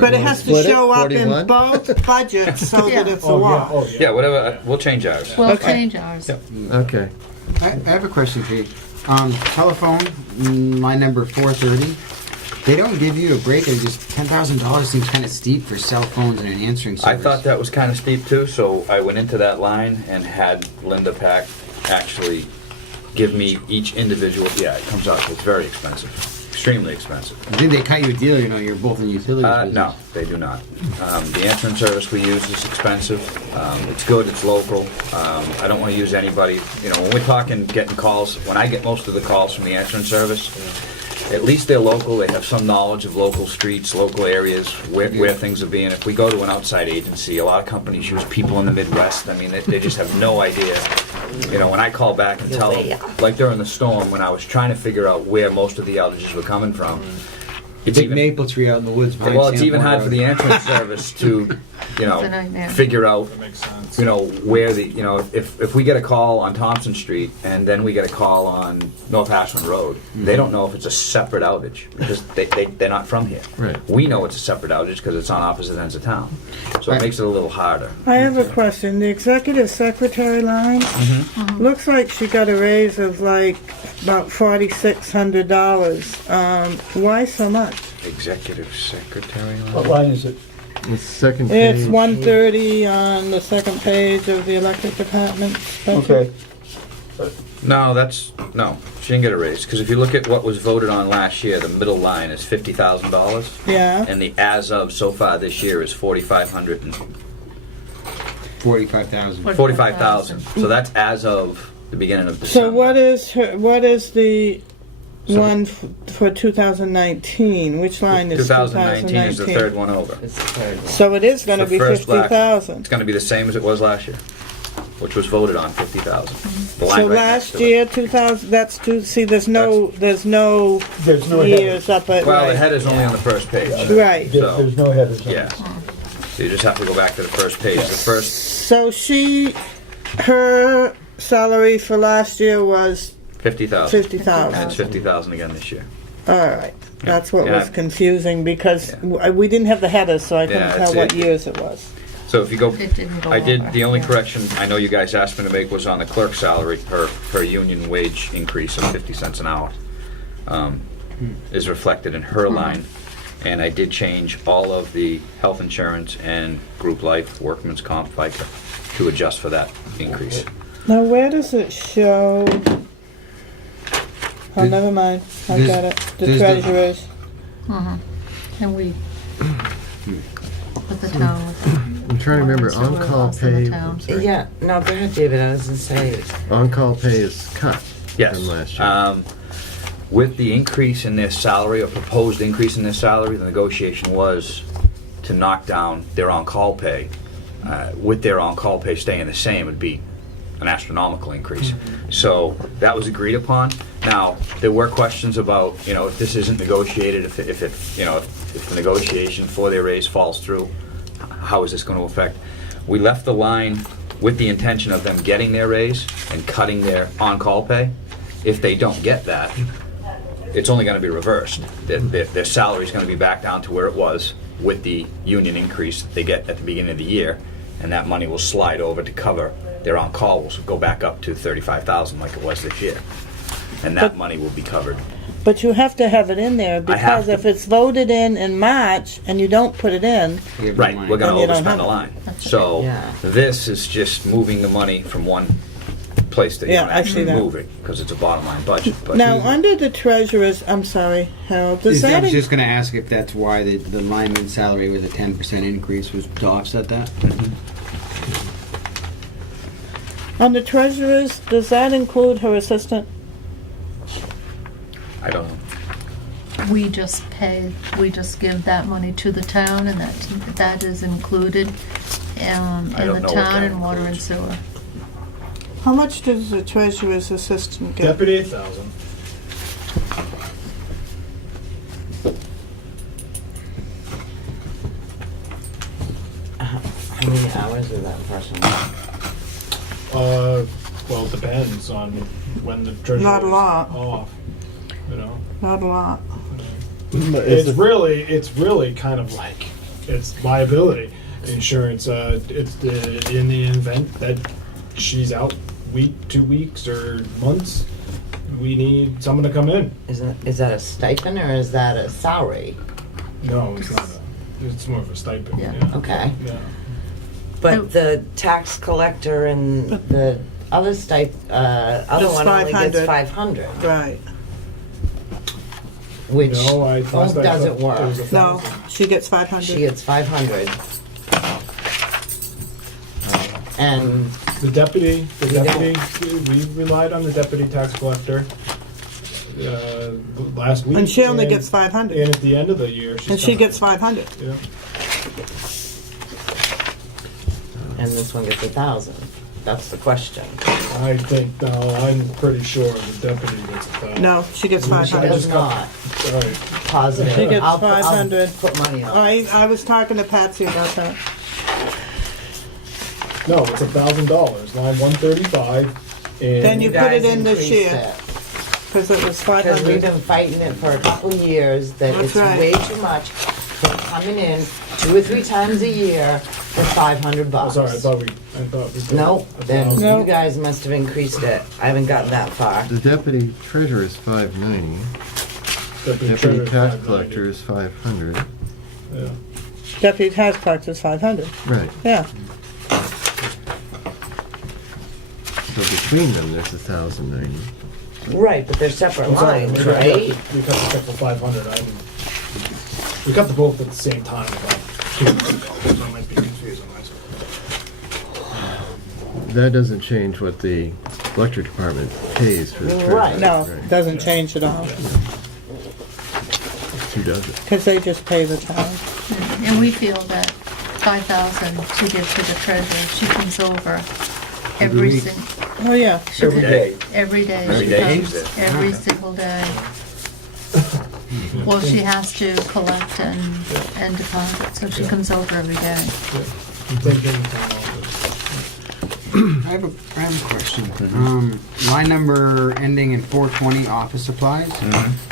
But it has to Split it, show up in 41? both budgets so Yeah. that it's a Oh, yeah, wash. oh, yeah. Yeah, whatever, we'll change ours. We'll Okay. change ours. Okay. I have a question for you. Telephone, line number 430. They don't give you a break, or just $10,000 seems kind of steep for cell phones and an answering service. I thought that was kind of steep too, so I went into that line and had Linda Pack actually give me each individual, yeah, it comes out, it's very expensive, extremely expensive. I think they cut you a deal, you know, you're both in the utilities business. No, they do not. The answering service we use is expensive. It's good, it's local. I don't want to use anybody, you know, when we're talking getting calls, when I get most of the calls from the answering service, at least they're local, they have some knowledge of local streets, local areas, where things are being. If we go to an outside agency, a lot of companies use people in the Midwest. I mean, they just have no idea. You know, when I call back and tell them, like during the storm, when I was trying to figure out where most of the outages were coming from, it's Big even, maple tree out in the woods. behind well, it's even Sanborn hard for the Road. answering service to, you know, It's a nightmare. figure out, That makes sense. you know, where the, you know, if we get a call on Thompson Street and then we get a call on North Ashland Road, they don't know if it's a separate outage because they're not from here. Right. We know it's a separate outage because it's on opposite ends of town. So it Right. makes it a little harder. I have a question. The executive secretary line, looks like she got a raise of like about $4,600. Why so much? Executive secretary. What line is it? The second page. It's 130 on the second page of the electric department. Okay. No, no, she didn't get a raise because if you look at what was voted on last year, the middle line is $50,000, Yeah. and the as of so far this year is 4,500 and 45,000. 45,000. So that's as of the beginning of So December. what is the So- one for 2019? Which line is 2019 is the third one over. It's the third one. So it is going to The be first black- 50,000. It's going to be the same as it was last year, which was voted on 50,000. The line So right next last to it. year, 2000, that's two, see, there's no There's no header. years up at, Well, the right. head is only on the first page. Right. So, no headers on yeah. So you just have to go back to the first page. The first, So her salary for last year was 50,000. 50,000. And it's 50,000 again this year. All right. That's what Yeah. was confusing because we didn't have the headers, so I couldn't Yeah, tell it's- what it- years it was. So if you go, It didn't go I did, over, the only yeah. correction I know you guys asked me to make was on the clerk's salary, her union wage increase of 50 cents an hour is reflected in her line. And I did change all of the health insurance and group life, workman's comp, FICA to adjust for that increase. Now, where does it show? Oh, Does- never mind. I does- got it. The does the- treasurer's. And we put the town with that. I'm trying to remember, So we're on-call lost in the pay, town. I'm sorry. Yeah, no, go ahead, David, I was gonna say, On-call pay is cut Yes. from last year. With the increase in their salary, or proposed increase in their salary, the negotiation was to knock down their on-call pay. With their on-call pay staying the same, it'd be an astronomical increase. So that was agreed upon. Now, there were questions about, you know, if this isn't negotiated, if it, you know, if the negotiation for their raise falls through, how is this going to affect? We left the line with the intention of them getting their raise and cutting their on-call pay. If they don't get that, it's only going to be reversed. Their salary is going to be back down to where it was with the union increase they get at the beginning of the year, and that money will slide over to cover their on-call, will go back up to 35,000 like it was this year. And that money will be covered. But you have to have it in there because to. if it's voted in March and you don't put it in, You have Right, no we're line. going Then you to don't overspend have the it. line. So Yeah. this is just moving the money from one place to Yeah, don't I see actually that. move it, because it's a bottom line budget. But now under the treasurer's, I'm sorry, Harold, does I that, was just going to ask if that's why the lineman salary was a 10% increase, was to offset that? On the treasurer's, does that include her assistant? I don't know. We just give that money to the town, and that is included in don't the know what town that and water and includes. sewer. How much does the treasurer's assistant get? Deputy 8,000. How many hours is that person? Well, it depends on when the treasurer's Not a lot. off. You know, Not a lot. it's really kind of like it's liability insurance. It's in the event that she's out week, 2 weeks, or months, we need someone to come in. Is that a stipend or is that a salary? No, it's not. It's more of a stipend. Yeah. Okay. Yeah. But the tax collector and the other other It's one only gets 500. 500, Right. which No, last I doesn't thought it work. was No, 1,000. she gets 500. She gets 500. And The deputy, we relied on the deputy tax collector last week. And she only gets 500. And at the end of the year, she's And she coming. gets 500. Yeah. and this one gets 1,000. That's the question. I think, no, I'm pretty sure the deputy gets 1,000. No, she gets I 500. just Does got- not. All right. Positive. She gets I'll 500. put money on it. I was talking to Patsy about that. No, it's $1,000, line 135, and. Then you put guys it in this increased year. it. Because it was Because we've 500. been fighting it for a couple of years, that That's it's right. way too much for coming in 2 or 3 times a year for $500 Oh, bucks. sorry, I thought we did No, then 1,000. No. you guys must have increased it. I haven't gotten that far. The deputy treasurer is 590. Deputy treasurer's tax 590. collector is 500. Yeah. Deputy tax collector is 500. Right. Yeah. So between them, there's 1,090. Right, but they're separate I'm sorry, lines, we cut- right? We cut the check for 500, we cut the both at the same time about 2 weeks ago, so I might be confusing myself. That doesn't change what the electric department pays for the treasurer. Right. No, it doesn't change at all. Who does it? Because they just pay the town. And we feel that 5,000 to give to the treasurer, she comes over every week. single, Oh, yeah. Every day. every day. Every She day comes, she's there. every single day. Well, she has to collect and deposit, so she comes over every day. I'm thinking town office. I have a question. Line number ending in 420, office supplies.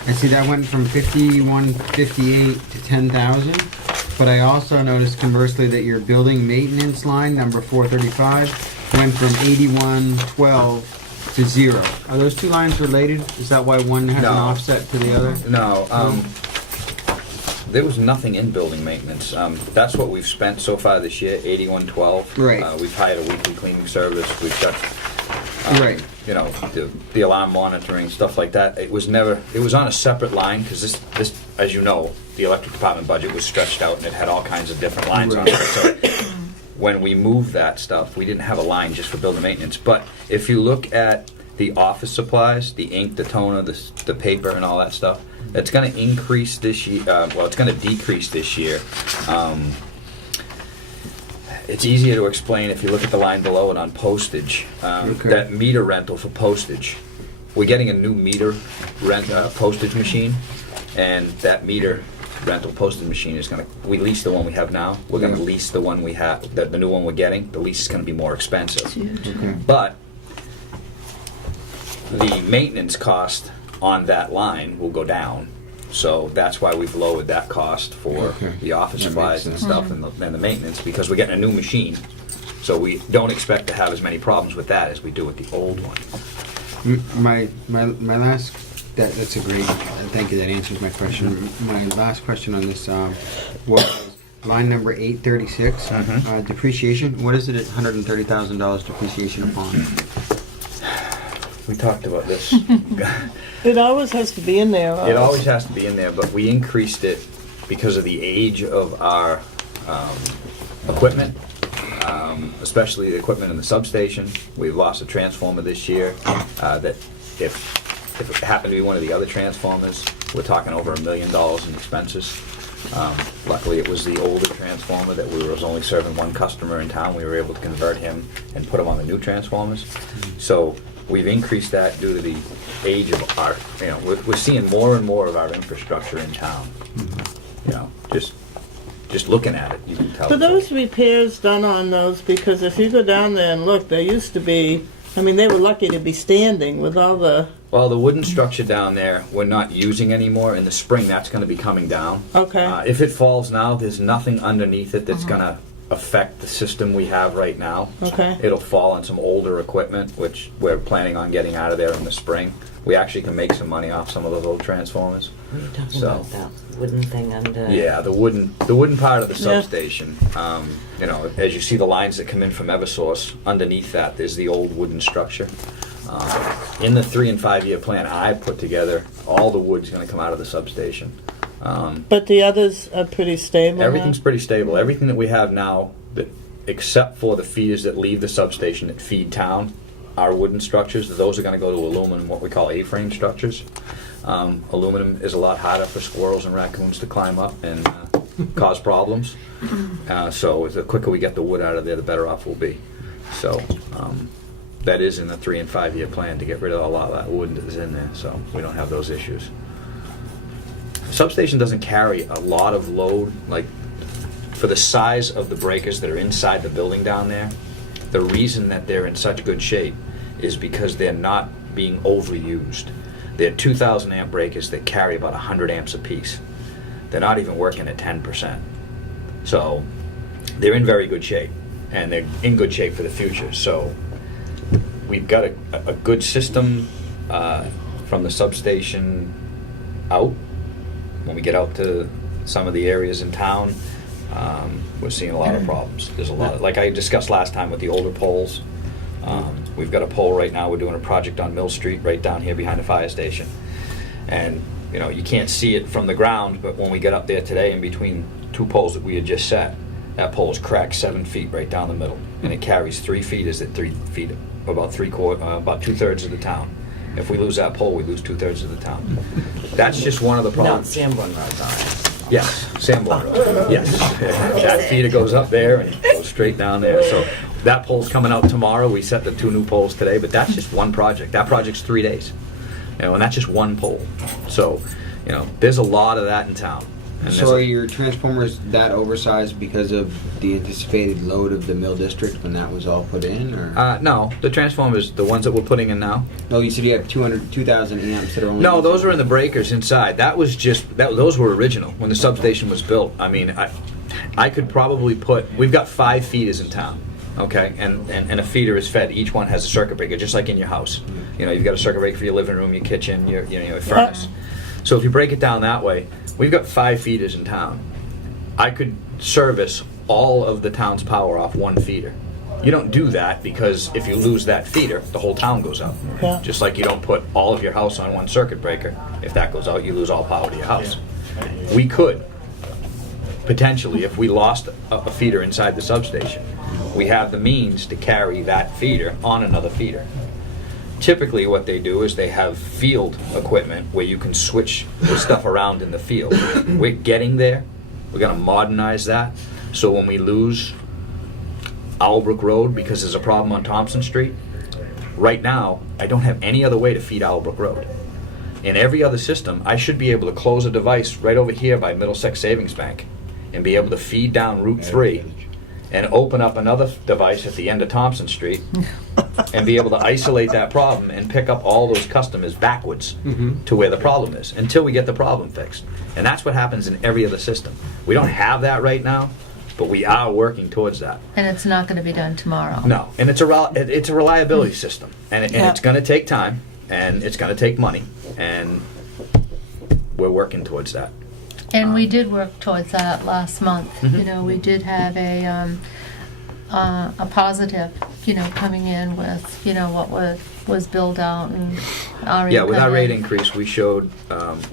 I see that went from 5158 to 10,000. But I also noticed conversely that your building maintenance line, number 435, went from 8112 to 0. Are those two lines related? Is that why one has an No. offset to the other? No, there was nothing in building maintenance. That's what we've spent so far this year, 8112. Right. We've hired a weekly cleaning service. We've got, Right. you know, the alarm monitoring, stuff like that. It was on a separate line because this, as you know, the electric department budget was stretched out and it had all kinds of different lines on it. So when we moved that stuff, we didn't have a line just for building maintenance. But if you look at the office supplies, the ink, the toner, the paper, and all that stuff, it's going to increase this year. Well, it's going to decrease this year. It's easier to explain if you look at the line below it on postage. Okay. That meter rental for postage. We're getting a new meter postage machine, and that meter rental postage machine is going to. We lease the one we have now. We're going to lease the one we have. The new one we're getting. The lease is going to be more expensive. Okay. But the maintenance cost on that line will go down. So that's why we've lowered that cost for Okay. the office That supplies makes and stuff and the maintenance, because we're getting a new machine. So we don't expect to have as many problems with that as we do with the old one. My last, that's a great, thank you, that answers my question. My last question on this was line number 836, depreciation. What is it at $130,000 depreciation upon? We talked about this. It always has to be in there. It always has to be in there, but we increased it because of the age of our equipment. especially the equipment in the substation. We've lost a transformer this year that if it happened to be one of the other transformers, we're talking over $1 million in expenses. Luckily, it was the older transformer that we was only serving one customer in town. We were able to convert him and put him on the new transformers. So we've increased that due to the age of our, we're seeing more and more of our infrastructure in town. Just looking at it, you can tell. So those repairs done on those, because if you go down there and look, they used to be, they were lucky to be standing with all the... Well, the wooden structure down there, we're not using anymore. In the spring, that's going to be coming down. Okay. If it falls now, there's nothing underneath it that's going to affect the system we have right now. Okay. It'll fall on some older equipment, which we're planning on getting out of there in the spring. We actually can make some money off some of those old transformers. What are you talking about, that wooden thing under? Yeah, the wooden part of the substation. As you see the lines that come in from Eversource, underneath that there's the old wooden structure. In the 3 and 5 year plan I put together, all the wood's going to come out of the substation. But the others are pretty stable. Everything's pretty stable. Everything that we have now, except for the feeders that leave the substation that feed town, are wooden structures. Those are going to go to aluminum, what we call A-frame structures. Aluminum is a lot harder for squirrels and raccoons to climb up and cause problems. So the quicker we get the wood out of there, the better off we'll be. So that is in the 3 and 5 year plan, to get rid of a lot of that wood that's in there, so we don't have those issues. Substation doesn't carry a lot of load, like for the size of the breakers that are inside the building down there. The reason that they're in such good shape is because they're not being overused. They're 2,000 amp breakers that carry about 100 amps apiece. They're not even working at 10%. So they're in very good shape, and they're in good shape for the future. So we've got a good system from the substation out. When we get out to some of the areas in town, we're seeing a lot of problems. There's a lot, like I discussed last time with the older poles. We've got a pole right now. We're doing a project on Mill Street right down here behind the fire station. And, you can't see it from the ground, but when we get up there today in between two poles that we had just set, that pole is cracked 7 feet right down the middle. And it carries 3 feeders at 3 feet, about 2/3 of the town. If we lose that pole, we lose 2/3 of the town. That's just one of the No, problems. Sanborn Road's on it. Yes, Sanborn Road. Yes. That feeder goes up there and goes straight down there. So that pole's coming out tomorrow. We set the 2 new poles today, but that's just one project. That project's 3 days. And that's just one pole. So, there's a lot of that in town. And So are your transformers that oversized because of the anticipated load of the mill district when that was all put in, or? No, the transformers, the ones that we're putting in now. No, you said you have 2,000 amps that are only. No, those are in the breakers inside. That was those were original when the substation was built. I could probably we've got 5 feeders in town, okay, and a feeder is fed. Each one has a circuit breaker, just like in your house. You've got a circuit breaker for your living room, your kitchen, your furnace. So if you break it down that way, we've got 5 feeders in town. I could service all of the town's power off one feeder. You don't do that because if you lose that feeder, the whole town goes out. Yeah. Just like you don't put all of your house on one circuit breaker. If that goes out, you lose all power to your house. We could, potentially, if we lost a feeder inside the substation, we have the means to carry that feeder on another feeder. Typically what they do is they have field equipment where you can switch the stuff around in the field. We're getting there. We're going to modernize that. So when we lose Owlbrook Road because there's a problem on Thompson Street, right now I don't have any other way to feed Owlbrook Road. In every other system, I should be able to close a device right over here by Middlesex Savings Bank and be able to feed down Route 3 and open up another device at the end of Thompson Street and be able to isolate that problem and pick up all those customers backwards to where the problem is until we get the problem fixed. And that's what happens in every other system. We don't have that right now, but we are working towards that. And it's not going to be done tomorrow. No, and it's a reliability system, and it's going to take time, and it's going to take money, and we're working towards that. And we did work towards that last month. We did have a positive, coming in with, what was billed out and our Yeah, with our income rate in. increase, we showed,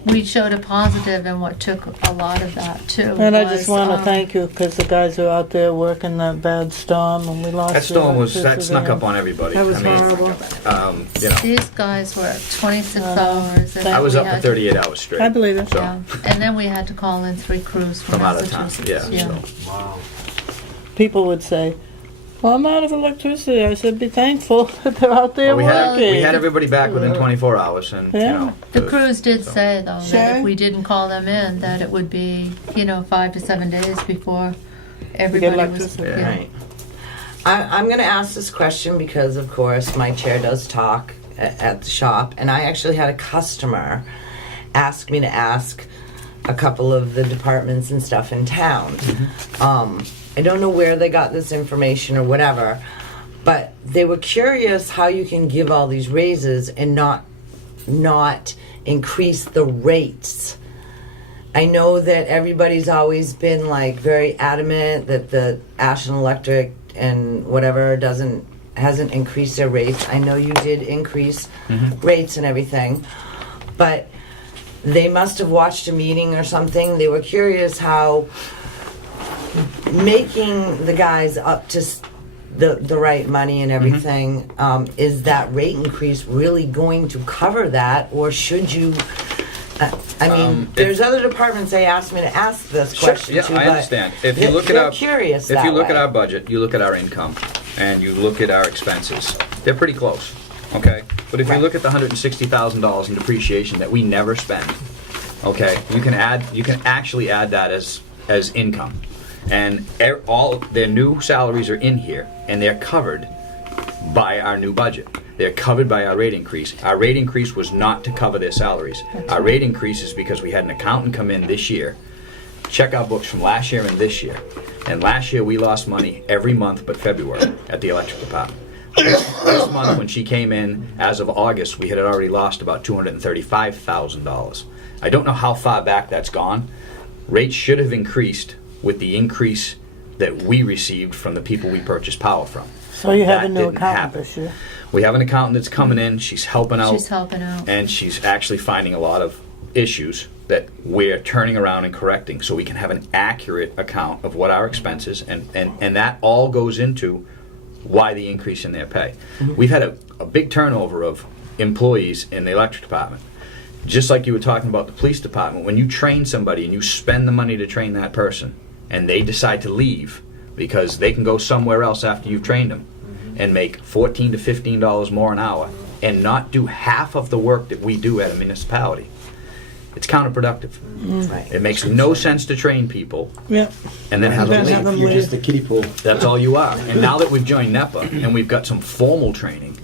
We showed a positive, and what took a lot of that too. And I just want to was, thank you, because the guys are out there working that bad storm, and we lost. that storm the that electricity. snuck up on everybody. That was I mean, horrible. These guys worked 26 hours. And I then was we up for had to- 38 hours straight. I believe it. So, Yeah, and then we had to call in 3 crews from from out of town, Massachusetts. yeah, so. People would say, well, I'm out of electricity. I said, be thankful that they're out there Well, working. we had everybody back within 24 hours, and, Yeah. The crews did so. say, though, that Sherry? if we didn't call them in, that it would be, 5 to 7 days before everybody was. electricity. Yeah. Right. I'm going to ask this question because, of course, my chair does talk at the shop, and I actually had a customer ask me to ask a couple of the departments and stuff in town. I don't know where they got this information or whatever, but they were curious how you can give all these raises and not increase the rates. I know that everybody's always been like very adamant that the Ashland Electric and whatever hasn't increased their rates. I know you did increase rates and everything, but they must have watched a meeting or something. They were curious how making the guys up to the right money and everything, is that rate increase really going to cover that, or should you? I mean, there's other departments they asked me to ask this question Yeah, to, I but understand. If you look at they're our curious if that you look at way. our budget, you look at our income, and you look at our expenses, they're pretty close. Okay, but if you look at the $160,000 in depreciation that we never spend, okay, you can actually add that as income, and all their new salaries are in here, and they're covered by our new budget. They're covered by our rate increase. Our rate increase was not to cover their salaries. Our rate increase is because we had an accountant come in this year, check our books from last year and this year. And last year we lost money every month but February at the electric department. This month when she came in, as of August, we had already lost about $235,000. I don't know how far back that's gone. Rates should have increased with the increase that we received from the people we purchased power from. So you have That a new didn't accountant happen. this year. We have an accountant that's coming in, she's helping out. She's helping out. And she's actually finding a lot of issues that we're turning around and correcting so we can have an accurate account of what our expenses, and that all goes into why the increase in their pay. We've had a big turnover of employees in the electric department. Just like you were talking about the police department, when you train somebody and you spend the money to train that person and they decide to leave because they can go somewhere else after you've trained them and make $14 to $15 more an hour and not do half of the work that we do at a municipality, it's counterproductive. Right. It makes no sense to train people Yeah. and then have them Then have leave. them You're leave. just a kiddie pool. That's all you are. And now that we've joined NEPA and we've got some formal training,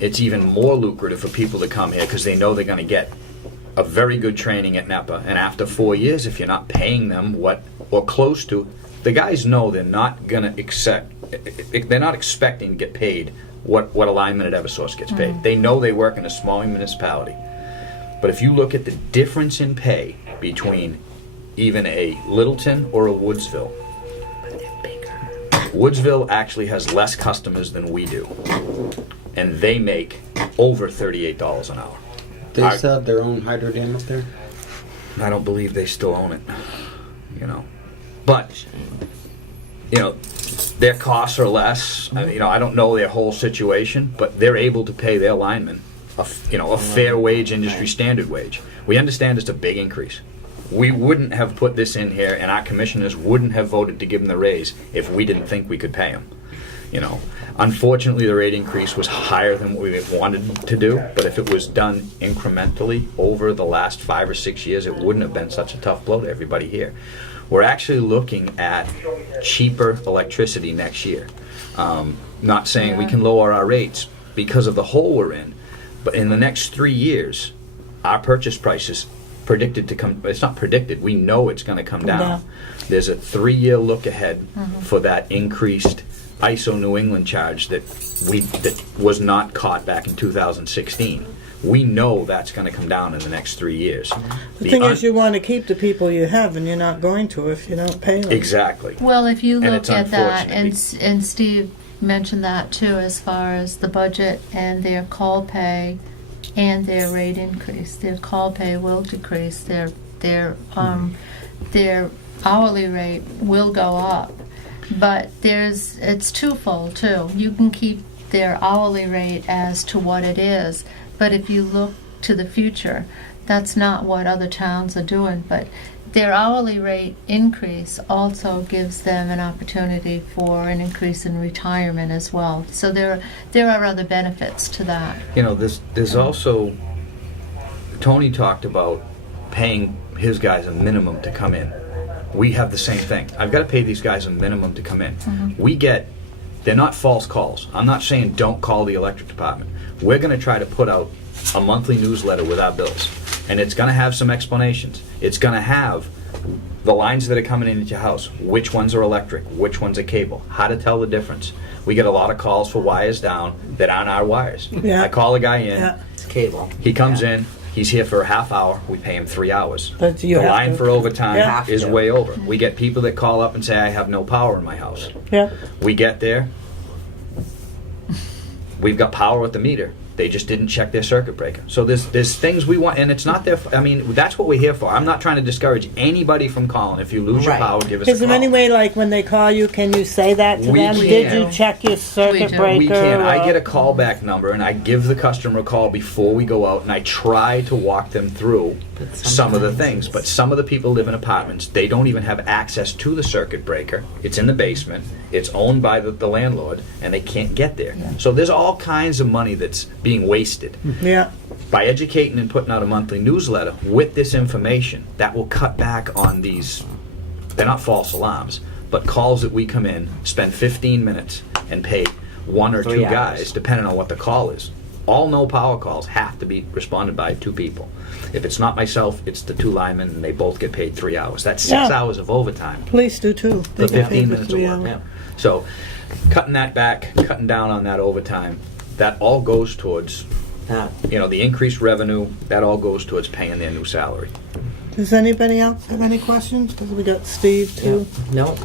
it's even more lucrative for people to come here because they know they're going to get a very good training at NEPA. And after 4 years, if you're not paying them what or close to, the guys know they're not going to accept. They're not expecting to get paid what a lineman at Eversource gets paid. They know they work in a small municipality. But if you look at the difference in pay between even a Littleton or a Woodsville, Woodsville actually has less customers than we do, and they make over $38 an hour. They still have their own hydro dam up there? I don't believe they still own it, But, their costs are less. I don't know their whole situation, but they're able to pay their linemen a fair wage, industry standard wage. We understand it's a big increase. We wouldn't have put this in here, and our commissioners wouldn't have voted to give them the raise if we didn't think we could pay them. Unfortunately, the rate increase was higher than what we wanted to do, but if it was done incrementally over the last 5 or 6 years, it wouldn't have been such a tough blow to everybody here. We're actually looking at cheaper electricity next year. Not saying we can lower our rates because of the hole we're in, but in the next 3 years, our purchase price is predicted to come. It's not predicted. We know it's going to come down. There's a 3-year look ahead for that increased ISO New England charge that was not caught back in 2016. We know that's gonna come down in the next 3 years. The thing is, you want to keep the people you have, and you're not going to if you don't pay them. Exactly. Well, if you And look it's at that, unfortunate. and Steve mentioned that too, as far as the budget and their call pay and their rate increase. Their call pay will decrease, their hourly rate will go up. But it's twofold too. You can keep their hourly rate as to what it is, but if you look to the future, that's not what other towns are doing. But their hourly rate increase also gives them an opportunity for an increase in retirement as well. So there are other benefits to that. You know, there's also, Tony talked about paying his guys a minimum to come in. We have the same thing. I've got to pay these guys a minimum to come in. They're not false calls. I'm not saying don't call the electric department. We're going to try to put out a monthly newsletter with our bills. And it's going to have some explanations. It's going to have the lines that are coming into your house, which ones are electric, which ones are cable, how to tell the difference. We get a lot of calls for wires down that aren't our wires. Yeah. I call a guy in, Yeah. It's cable. he comes in, he's here for a half hour, we pay him 3 hours. But you The have line to- for overtime Yeah. is Have to. way over. We get people that call up and say, I have no power in my house. Yeah. We get there, we've got power at the meter. They just didn't check their circuit breaker. So there's things we want, and it's not their, I mean, that's what we're here for. I'm not trying to discourage anybody from calling. If you lose your Right. power, give us a Is call. there any way, like, when they call you, can you say that to We them? can. Did you check your circuit do. breaker? We can. I or- get a callback number, and I give the customer a call before we go out, and I try to walk them through some of the things. But some of the people live in apartments. They don't even have access to the circuit breaker. It's in the basement. It's owned by the landlord, and they can't get there. So there's all kinds of money that's being wasted. Yeah. By educating and putting out a monthly newsletter with this information, that will cut back on these, they're not false alarms, but calls that we come in, spend 15 minutes, and pay 1 or 2 3 hours. guys, depending on what the call is. All no power calls have to be responded by 2 people. If it's not myself, it's the 2 linemen, and they both get paid 3 hours. That's 6 Yeah. hours of overtime Police do too. They for get 15 paid for minutes of 3 work. hours. So cutting that back, cutting down on that overtime, that all goes towards, That. the increased revenue, that all goes towards paying their new salary. Does anybody else have any questions? Because we got Steve too. No.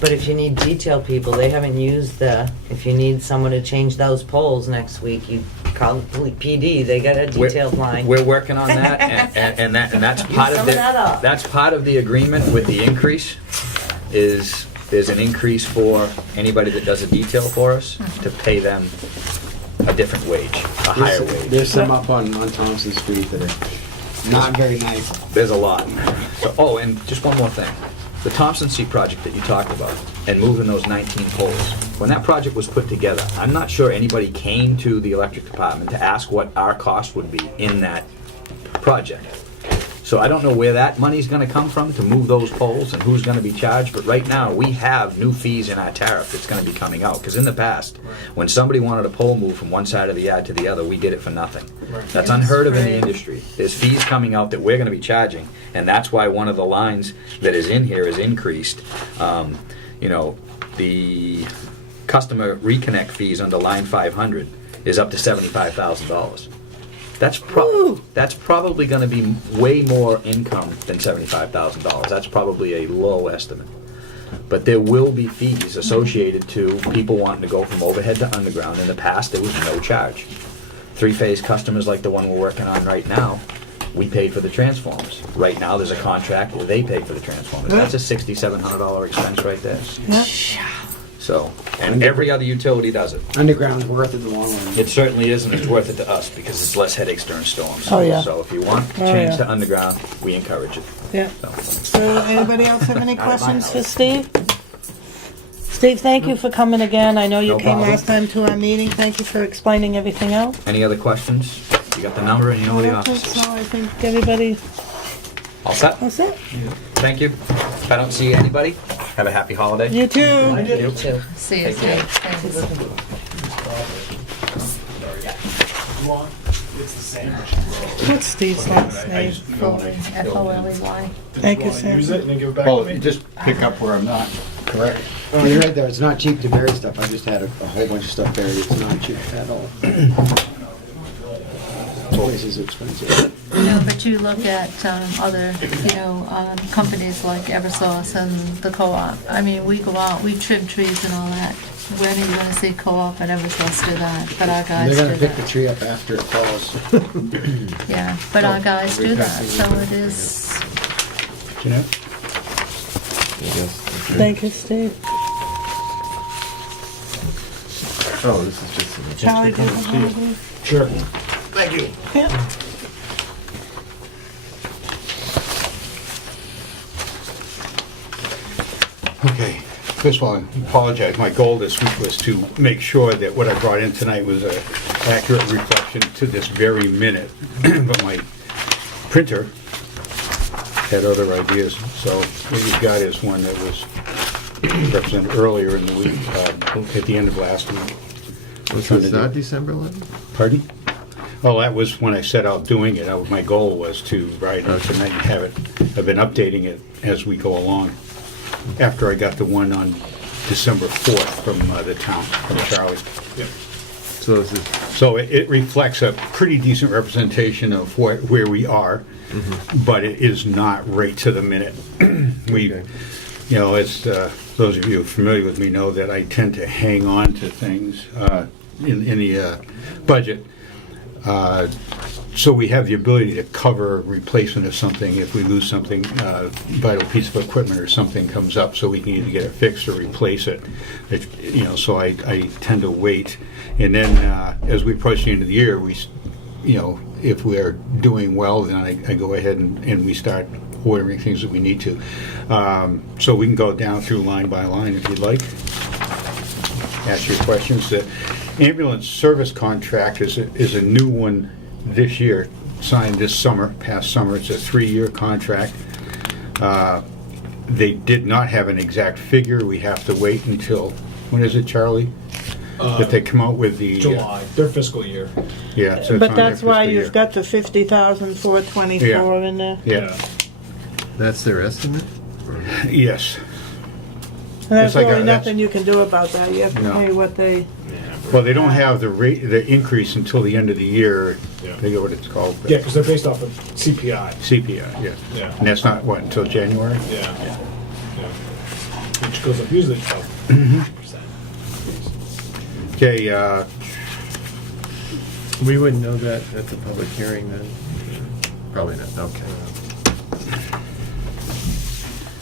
But if you need detail people, they haven't used if you need someone to change those poles next week, you call the PD, they got a detailed line. We're working on that, and that's part of some of that up. that's part of the agreement with the increase. Is there's an increase for anybody that does a detail for us to pay them a different wage, a higher wage. There's some up on Thompson Street that are not very nice. There's a lot. So, and just one more thing. The Thompson Street project that you talked about and moving those 19 poles, when that project was put together, I'm not sure anybody came to the electric department to ask what our cost would be in that project. So I don't know where that money's going to come from to move those poles and who's going to be charged, but right now we have new fees in our tariff that's going to be coming out. Because in the past, when somebody wanted a pole moved from one side of the yard to the other, we did it for nothing. That's unheard of in the industry. There's fees coming out that we're going to be charging, and that's why one of the lines that is in here is increased. The customer reconnect fees under line 500 is up to $75,000. That's probably going to be way more income than $75,000. That's probably a low estimate. But there will be fees associated to people wanting to go from overhead to underground. In the past, there was no charge. 3-phase customers like the one we're working on right now, we paid for the transformers. Right now, there's a contract where they pay for the transformers. That's a $6,700 expense right there. Yeah. So, and every other utility does it. Underground's worth it in the long run. It certainly is, and it's worth it to us because it's less headaches during storms. Oh, yeah. So if you want to Oh, change yeah. to underground, we encourage it. Yeah. So, So anybody else have any questions for Steve? Steve, thank you for coming again. I know you No came problem. last time to our meeting. Thank you for explaining everything else. any other questions? You got the number and you know where the I don't office think is. so. I think everybody, All set? that's it. Thank you. If I don't see anybody, have a happy holiday. You too. Thank you. Too. See you, Take care. Steve. Thanks. What's Steve's last name? Foley, F-O-L-E-Y. Thank you, Sam. Use it and then give it back Well, to me? you just pick up where I'm not, correct? Oh, you're right though, it's not cheap to bury stuff. I just had a whole bunch of stuff buried. It's not cheap at all. Someplace is expensive. But you look at other, companies like Eversource and the co-op. I mean, we go out, we trim trees and all that. When are you gonna see co-op and Eversource do that? But our guys They're do gonna pick the that. tree up after it falls. Yeah, but our guys do that, so it is. Jeanette? Thank you, Steve. Oh, this is just an Charlie, do you have one of these? Sure. Thank you. Yeah. Okay, first of all, I apologize. My goal this week was to make sure that what I brought in tonight was an accurate reflection to this very minute. But my printer had other ideas, so what you've got is one that was represented earlier in the week, at the end of last week. Was this not December 11th? Pardon? Well, that was when I set out doing it. My goal was to write it tonight and have it. I've been updating it as we go along. After I got the one on December 4th from the town, from Charlie. So this is, So it reflects a pretty decent representation of where we are, but it is not right to the minute. We, as those of you who are familiar with me know that I tend to hang on to things in the budget. So we have the ability to cover replacement of something if we lose something, vital piece of equipment or something comes up, so we can either get it fixed or replace it. So I tend to wait. And then as we approach the end of the year, if we are doing well, then I go ahead and we start ordering things that we need to. So we can go down through line by line if you'd like. Ask your questions. The ambulance service contract is a new one this year, signed this summer, past summer. It's a 3-year contract. They did not have an exact figure. We have to wait until, when is it, Charlie? That they come out with the... July, their fiscal year. Yeah. So it's But on their that's why fiscal you've year. got the 50,424 Yeah. in there. Yeah. that's their estimate? Yes. And there's like really that's- nothing you can do about that. You have to No. pay what they... Well, they don't have the rate, the increase until the end of the year. Yeah. They get what it's called. Yeah, because they're based off of CPI. CPI, yeah. Yeah. And that's not, what, until January? Yeah. Which goes up usually about Mm-hmm. 50%. Okay, We wouldn't know that at the public hearing then? Probably not, okay.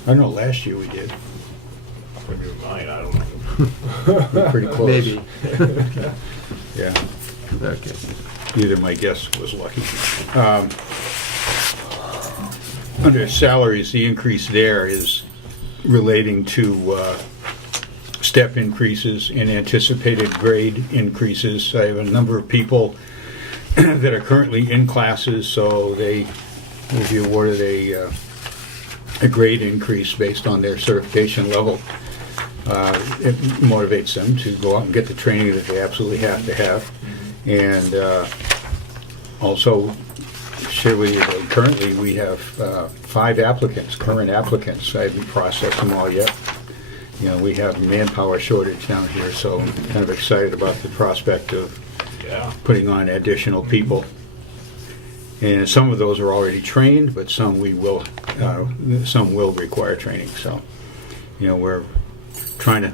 I don't know, last year we did. Maybe mine, I don't know. We're pretty close. Maybe. Yeah, Okay. either my guess was lucky. Under salaries, the increase there is relating to step increases and anticipated grade increases. I have a number of people that are currently in classes, so they will be awarded a grade increase based on their certification level. It motivates them to go out and get the training that they absolutely have to have. And also share with you that currently we have 5 applicants, current applicants. I haven't processed them all yet. We have manpower shortage down here, so I'm kind of excited about the prospect of putting on additional people. And some of those are already trained, but some will require training. So, we're trying to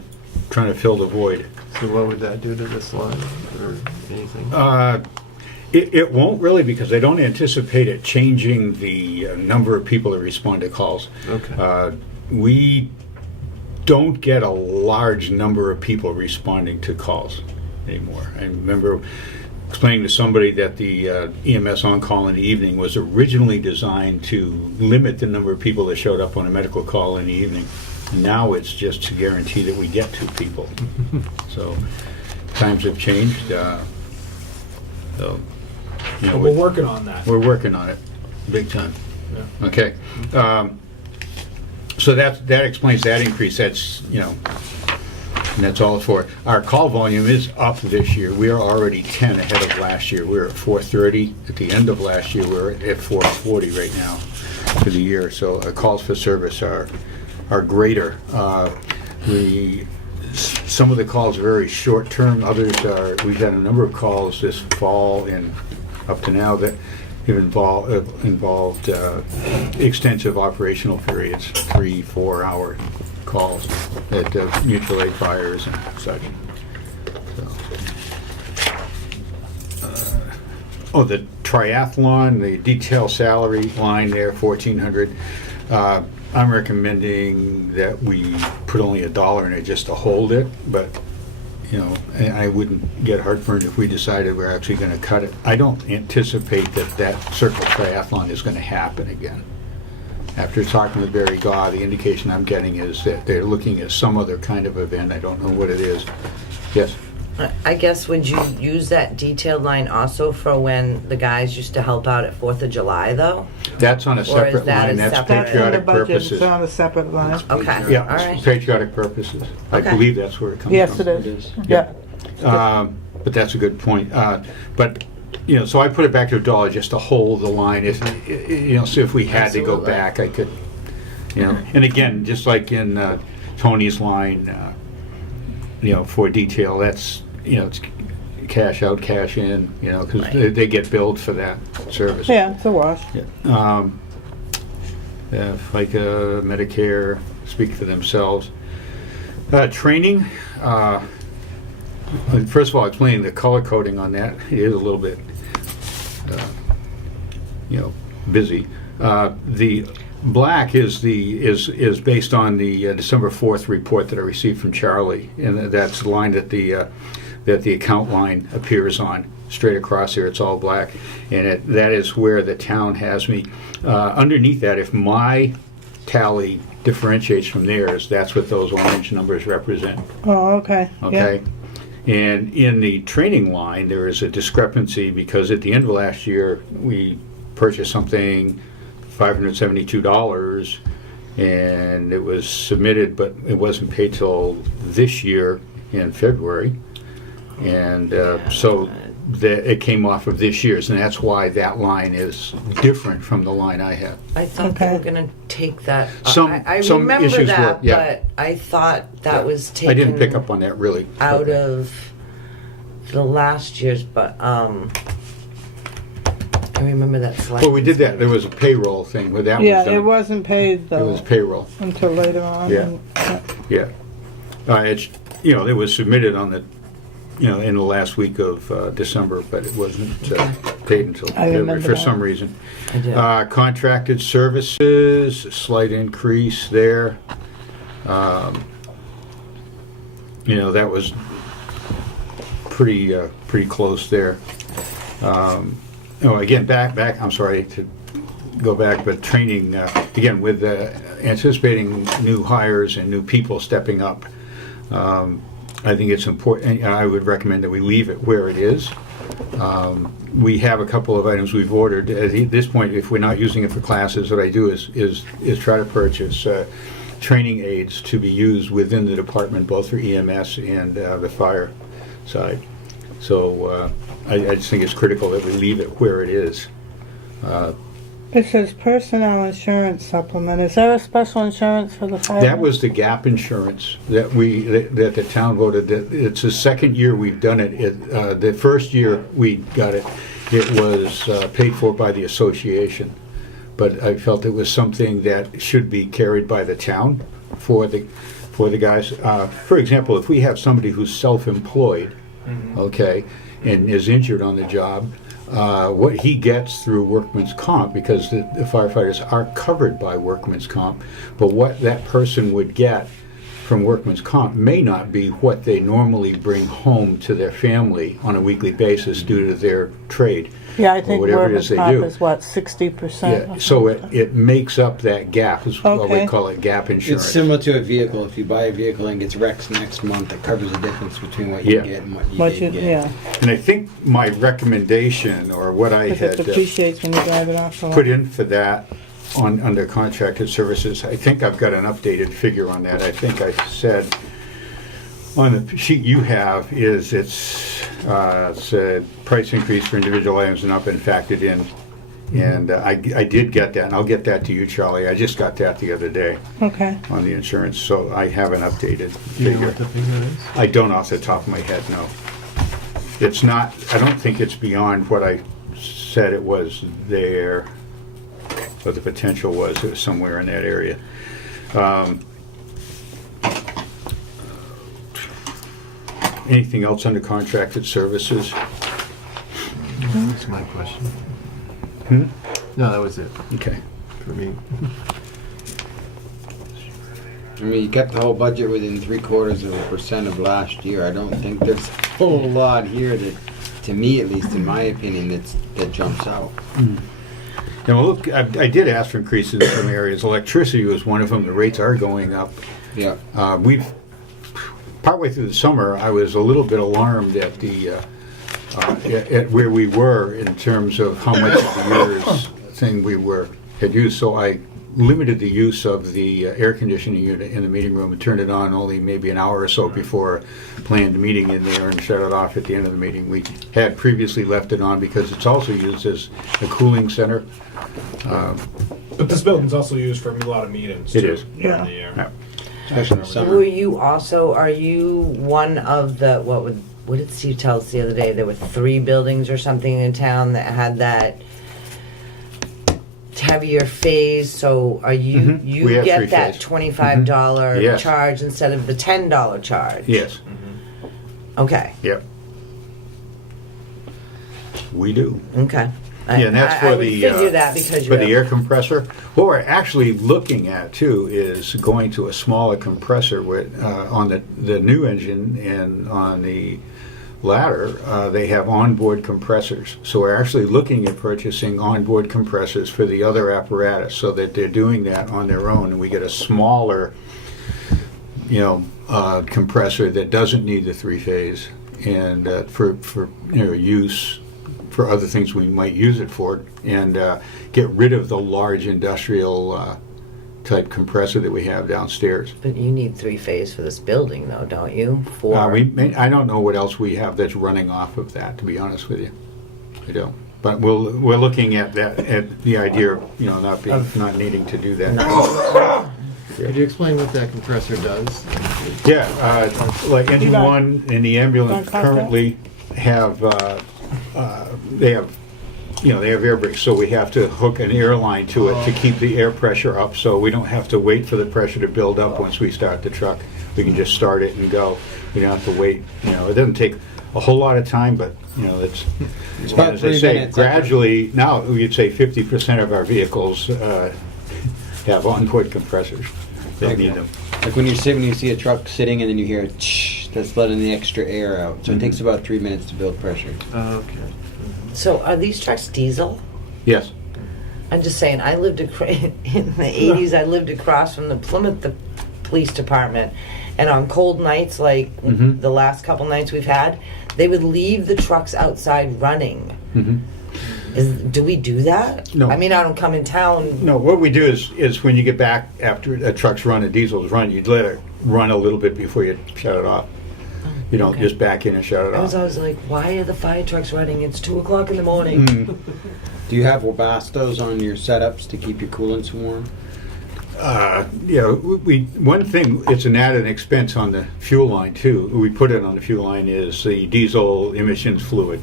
fill the void. So what would that do to this line or anything? It won't really, because they don't anticipate it changing the number of people that respond to calls. Okay. We don't get a large number of people responding to calls anymore. I remember explaining to somebody that the EMS on-call in the evening was originally designed to limit the number of people that showed up on a medical call in the evening. Now it's just to guarantee that we get to people. So times have changed. So, But we're working on that. we're working on it, big time. Yeah. Okay. So that explains that increase. That's, and that's all it's for. Our call volume is up this year. We are already 10 ahead of last year. We were at 430 at the end of last year. We're at 440 right now for the year. So our calls for service are greater. Some of the calls are very short term. Others are. We've had a number of calls this fall and up to now that have involved extensive operational periods, 3-4 hour calls at mutual aid fires and such. So, the triathlon, the detail salary line there, 1,400. I'm recommending that we put only $1 in it just to hold it, but and I wouldn't get heartburn if we decided we're actually going to cut it. I don't anticipate that Circle Triathlon is going to happen again. After talking with Barry Gaw, the indication I'm getting is that they're looking at some other kind of event. I don't know what it is. Yes? I guess, would you use that detailed line also for when the guys used to help out at 4th of July, though? That's on a separate that line. a That's separate- patriotic budget, purposes. it's on a separate line. Okay, all Yeah, right. it's patriotic purposes. I Okay. believe that's where it comes from. Yes, it is. Yeah. But that's a good point. But so I put it back to $1 just to hold the line. If so if we had to go Absolutely. back, I could. And again, just like in Tony's line, for detail, that's it's cash out, cash in. Because Right. they get billed for that service. Yeah, it's a wash. Yeah. FICA, Medicare speak for themselves. Training. First of all, explaining the color coding on that is a little bit, busy. The black is based on the December 4th report that I received from Charlie, and that's the line that the account line appears on. Straight across here, it's all black, and that is where the town has me. Underneath that, if my tally differentiates from theirs, that's what those orange numbers represent. Oh, okay. Okay. And in the training line, there is a discrepancy because at the end of last year, we purchased something $572, and it was submitted, but it wasn't paid till this year in February. And so it came off of this year's, and that's why that line is different from the line I have. I thought they were going to take that. Some I issues remember that, were, yeah. but I thought that was taken I didn't pick up on that really. out of the last year's, but I remember that slide. Well, we did that. There was a payroll thing where that was Yeah, done. it wasn't paid It though was payroll. until later on. Yeah. and- Yeah. It's, it was submitted on the, in the last week of December, but it wasn't paid until I remember for that. some reason. I did. Contracted services, slight increase there. That was pretty close there. Again, back. I'm sorry to go back, but training again with anticipating new hires and new people stepping up. I think it's important. I would recommend that we leave it where it is. We have a couple of items we've ordered. At this point, if we're not using it for classes, what I do is try to purchase training aids to be used within the department, both for EMS and the fire side. So I just think it's critical that we leave it where it is. It says personnel insurance supplement. Is there a special insurance for the fire? That was the gap insurance that that the town voted. That it's the second year we've done it. The first year we got it, it was paid for by the association, but I felt it was something that should be carried by the town for the guys. For example, if we have somebody who's self-employed, okay, and is injured on the job. What he gets through workman's comp, because the firefighters are covered by workman's comp, but what that person would get from workman's comp may not be what they normally bring home to their family on a weekly basis due to their trade. Yeah, I or think whatever it workman's is they comp do. is what, 60%? Yeah, so it makes up that gap, is what we Okay. call it, gap insurance. It's similar to a vehicle. If you buy a vehicle and gets wrecked next month, it covers the difference between what you Yeah. get and what you What didn't you, get. yeah, And I think my recommendation, or what I because had it depreciates when you drive it off the lot. put in for that under contracted services, I think I've got an updated figure on that. I think I said on the sheet you have is it's said price increase for individual items and not been factored in. And I did get that, and I'll get that to you, Charlie. I just got that the other day Okay. on the insurance, so I have an updated You know figure. what the figure is? I don't off the top of my head, no. It's not, I don't think it's beyond what I said it was there, or the potential was it was somewhere in that area. Anything else under contracted services? That's my question. No, that was it Okay. for me. I mean, you kept the whole budget within 0.75% of last year. I don't think there's a whole lot here that, to me at least, in my opinion, that jumps out. Now, look, I did ask for increases in some areas. Electricity was one of them. The rates are going up. Yeah. Partway through the summer, I was a little bit alarmed at at where we were in terms of how much of the year's thing had used. So I limited the use of the air conditioning unit in the meeting room and turned it on only maybe an hour or so before a planned meeting in there and shut it off at the end of the meeting. We had previously left it on because it's also used as a cooling center. But this building's also used for a lot of meetings. It too, is. during the year. Yeah. Especially in the summer. Are you one of the, what did Steve tell us the other day? There were 3 buildings or something in town that had that heavier phase, so are you, you We have get that three-phase. $25 Yes. charge instead of the $10 charge? Yes. Okay, Yep. We do. okay. Yeah, and that's I for would the figure that because for the you're, air compressor. What we're actually looking at too is going to a smaller compressor with on the new engine, and on the latter they have onboard compressors. So we're actually looking at purchasing onboard compressors for the other apparatus, so that they're doing that on their own, and we get a smaller, compressor that doesn't need the 3-phase, and for use for other things we might use it for, and get rid of the large industrial type compressor that we have downstairs. but you need 3-phase for this building though, don't you? I don't know what else we have that's running off of that, to be honest with you. I don't. But we're looking at that, at the idea of not needing to do that. Could you explain what that compressor does? Yeah, like engine 1 and the ambulance currently have they have air brakes, so we have to hook an air line to it to keep the air pressure up, so we don't have to wait for the pressure to build up once we start the truck. We can just start it and go. We don't have to wait. It doesn't take a whole lot of time, but it's about as I 3 say, minutes. gradually now we'd say 50% of our vehicles have onboard compressors. They need them. Like when you see a truck sitting and then you hear a tsh, that's letting the extra air out. So it takes about 3 minutes to build pressure. Okay. So are these trucks diesel? Yes. I'm just saying, I lived in the 80s, I lived across from the Plymouth Police Department, and on cold nights, like the last couple nights we've had, they would leave the trucks outside running. Do we do that? No. I mean, I don't come in town. No, what we do is when you get back after a truck's run, a diesel's run, you'd let it run a little bit before you shut it off. You don't just back in and shut it I off. was like, why are the fire trucks running? It's 2 o'clock in the morning. Do you have Webasto's on your setups to keep your coolants warm? One thing, it's an added expense on the fuel line too. We put it on the fuel line is the diesel emissions fluid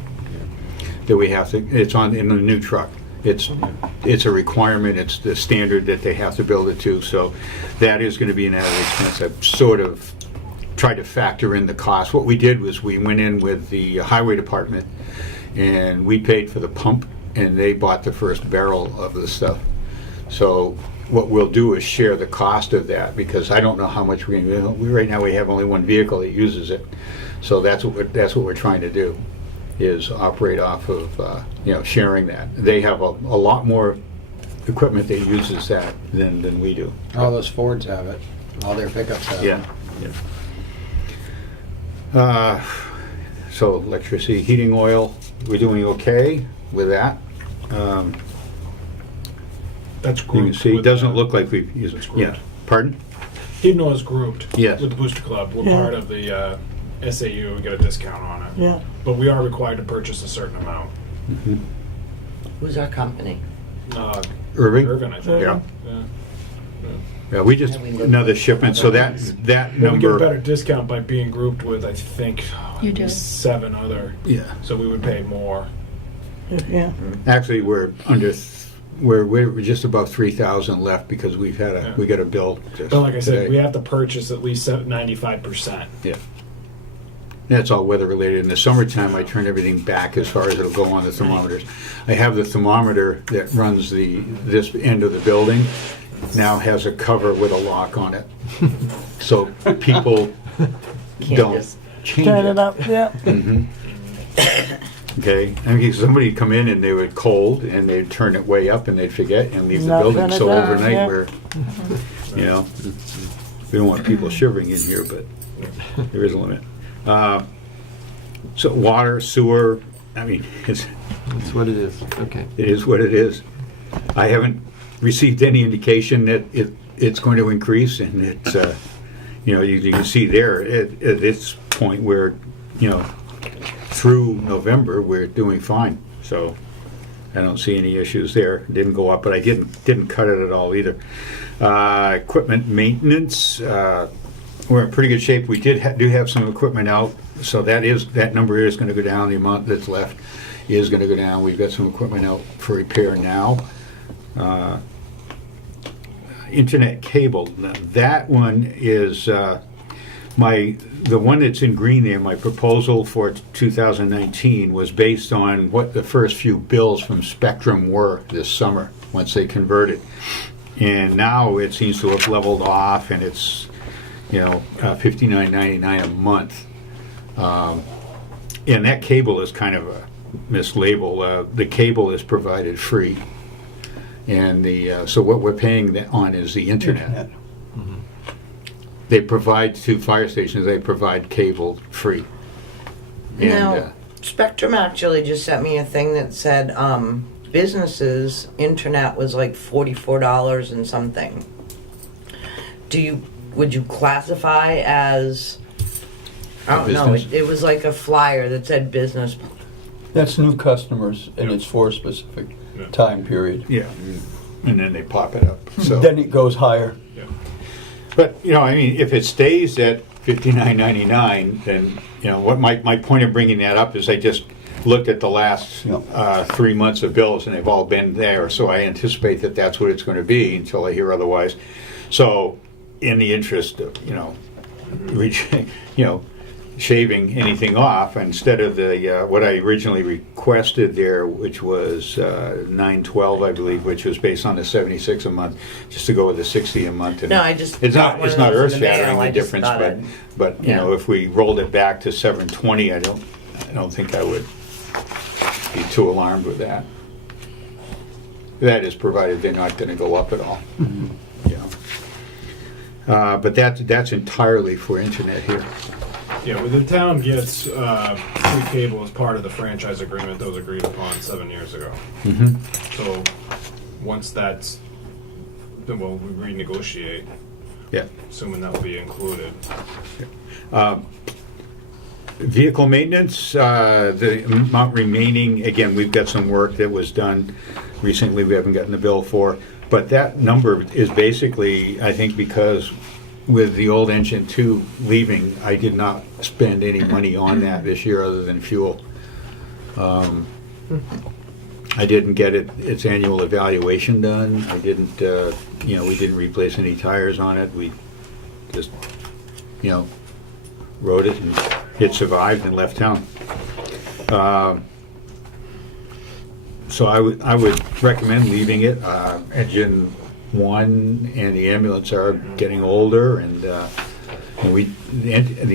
that we have to. It's in the new truck. It's a requirement. It's the standard that they have to build it to. So that is going to be an added expense. I've sort of tried to factor in the cost. What we did was we went in with the highway department, and we paid for the pump, and they bought the first barrel of the stuff. So what we'll do is share the cost of that, because I don't know how much right now we have only one vehicle that uses it. So that's what we're trying to do, is operate off of sharing that. They have a lot more equipment that uses that than we do. All those Fords have it. All their pickups have it. Yeah. So electricity, heating oil, we're doing okay with that. That's You grouped. can see, it with doesn't the- look like we've used It's it. grouped. Yeah. Pardon? Heating oil is grouped. Yes. With the Booster Club. We're part of the SAU. We get a discount on it. Yeah. But we are required to purchase a certain amount. Who's our company? Irving? Irvin, I think. Yeah. Yeah. Yeah, we just, Have we looked another at shipment, so that Well, we get a better number, discount by being grouped with, I think, You do. 7 other. yeah. So we would pay more. Yeah. Actually, we're we're just above 3,000 left because we got a bill just But like I said, today. we have to purchase at least 95%. Yeah. That's all weather related. In the summertime, I turn everything back as far as it'll go on the thermometers. I have the thermometer that runs this end of the building now has a cover with a lock on it. So people don't just change Turn it up, yeah. Mhm. Okay, I mean, somebody'd come in and they were cold and they'd turn it way up and they'd forget and leave the Not building. turn it So down, overnight yeah. we're, you know, we don't want people shivering in here, but there is a limit. So water, sewer, I mean, That's what it is. Okay. it is what it is. I haven't received any indication that it's going to increase, and it's, you know, you can see there at this point where, you know, through November we're doing fine. So I don't see any issues there. Didn't go up, but I didn't cut it at all either. Equipment maintenance, we're in pretty good shape. We do have some equipment out, so that number is going to go down. The amount that's left is going to go down. We've got some equipment out for repair now. Internet cable. Now, that one is the one that's in green there. My proposal for 2019 was based on what the first few bills from Spectrum were this summer once they converted, and now it seems to have leveled off, and it's, you know, $59.99 a month. And that cable is kind of a mislabel. The cable is provided free, and so what we're paying on is the internet. They provide to fire stations. They provide cable free. And, Now, Spectrum actually just sent me a thing that said businesses internet was like $44 and something. Would you classify as, I don't know, business? it was like a flyer that said business. That's new customers, and it's for a specific time period. yeah, and then they pop it up. So, Then it goes higher. but you know, I mean, if it stays at $59.99, then you know what my point of bringing that up is I just looked at the last 3 months of bills, and they've all been there. So I anticipate that that's what it's going to be until I hear otherwise. So, in the interest of shaving anything off, instead of the what I originally requested there, which was $912, I believe, which was based on the $76 a month, just to go with the $60 a month. And No, I just it's got not one it's of not those in the mail. earth-shattering I the just difference, thought but you know, if we rolled it back to $720, I don't think I would be too alarmed with that. That is provided they're not going to go up at all. You know. But that's entirely for internet here. Yeah, well, the town gets free cable as part of the franchise agreement that was agreed upon 7 years ago. Mm-hmm. So once that's, then we'll renegotiate, Yeah. assuming that will be included. Vehicle maintenance, the amount remaining, again, we've got some work that was done recently we haven't gotten the bill for, but that number is basically, I think, because with the old engine 2 leaving, I did not spend any money on that this year other than fuel. I didn't get its annual evaluation done. I didn't, we didn't replace any tires on it. We just, rode it, and it survived and left town. So I would recommend leaving it. Engine 1 and the ambulance are getting older, and the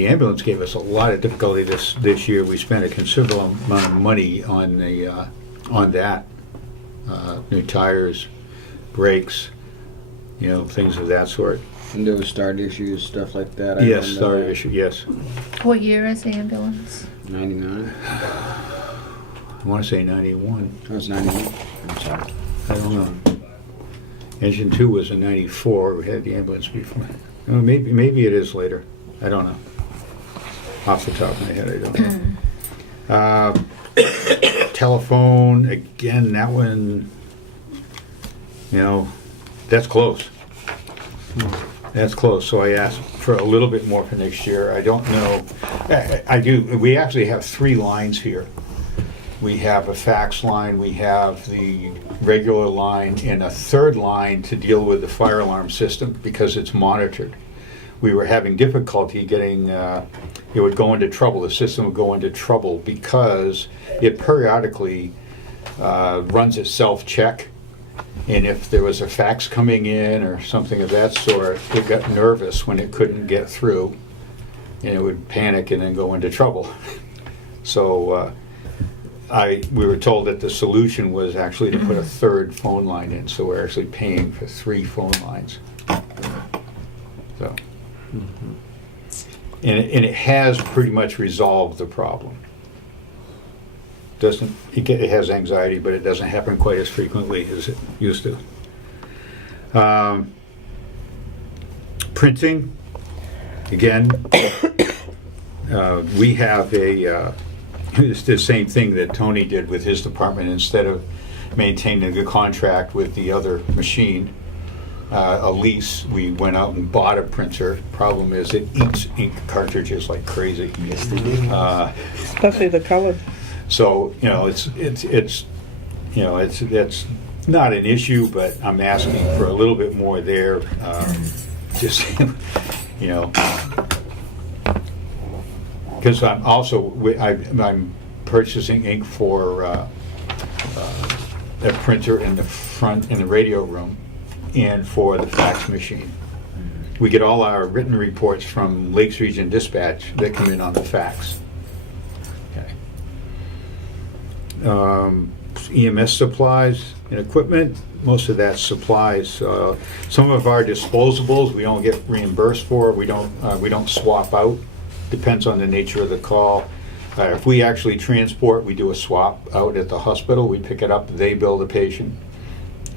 ambulance gave us a lot of difficulty this year. We spent a considerable amount of money on that, new tires, brakes, things of that sort. And there was start issues, stuff like that. Yes, start issue. Yes. What year is the ambulance? 99. I want to say 91. That was 91. I'm sorry. I don't know. Engine 2 was in 94. We had the ambulance before. Maybe it is later. I don't know. Off the top of my head, I don't know. Telephone, again, that one, that's close. That's close. So I asked for a little bit more for next year. I don't know. I do. We actually have 3 lines here. we have a fax line, we have the regular line, and a third line to deal with the fire alarm system because it's monitored. We were having difficulty getting, it would go into trouble, the system would go into trouble because it periodically runs a self-check. And if there was a fax coming in or something of that sort, it got nervous when it couldn't get through, and it would panic and then go into trouble. So we were told that the solution was actually to put a third phone line in, so we're actually paying for 3 phone lines. So, and it has pretty much resolved the problem. It has anxiety, but it doesn't happen quite as frequently as it used to. Printing, again, we have it's the same thing that Tony did with his department. Instead of maintaining the contract with the other machine, a lease, we went out and bought a printer. Problem is, it eats ink cartridges like crazy. Yes, they do. Especially the colored. So, it's not an issue, but I'm asking for a little bit more there. Just, because I'm purchasing ink for a printer in the front, in the radio room, and for the fax machine. We get all our written reports from Lakes Region Dispatch that come in on the fax. EMS supplies and equipment, most of that's supplies. Some of our disposables we don't get reimbursed for. We don't swap out. Depends on the nature of the call. If we actually transport, we do a swap out at the hospital. We pick it up, they bill the patient.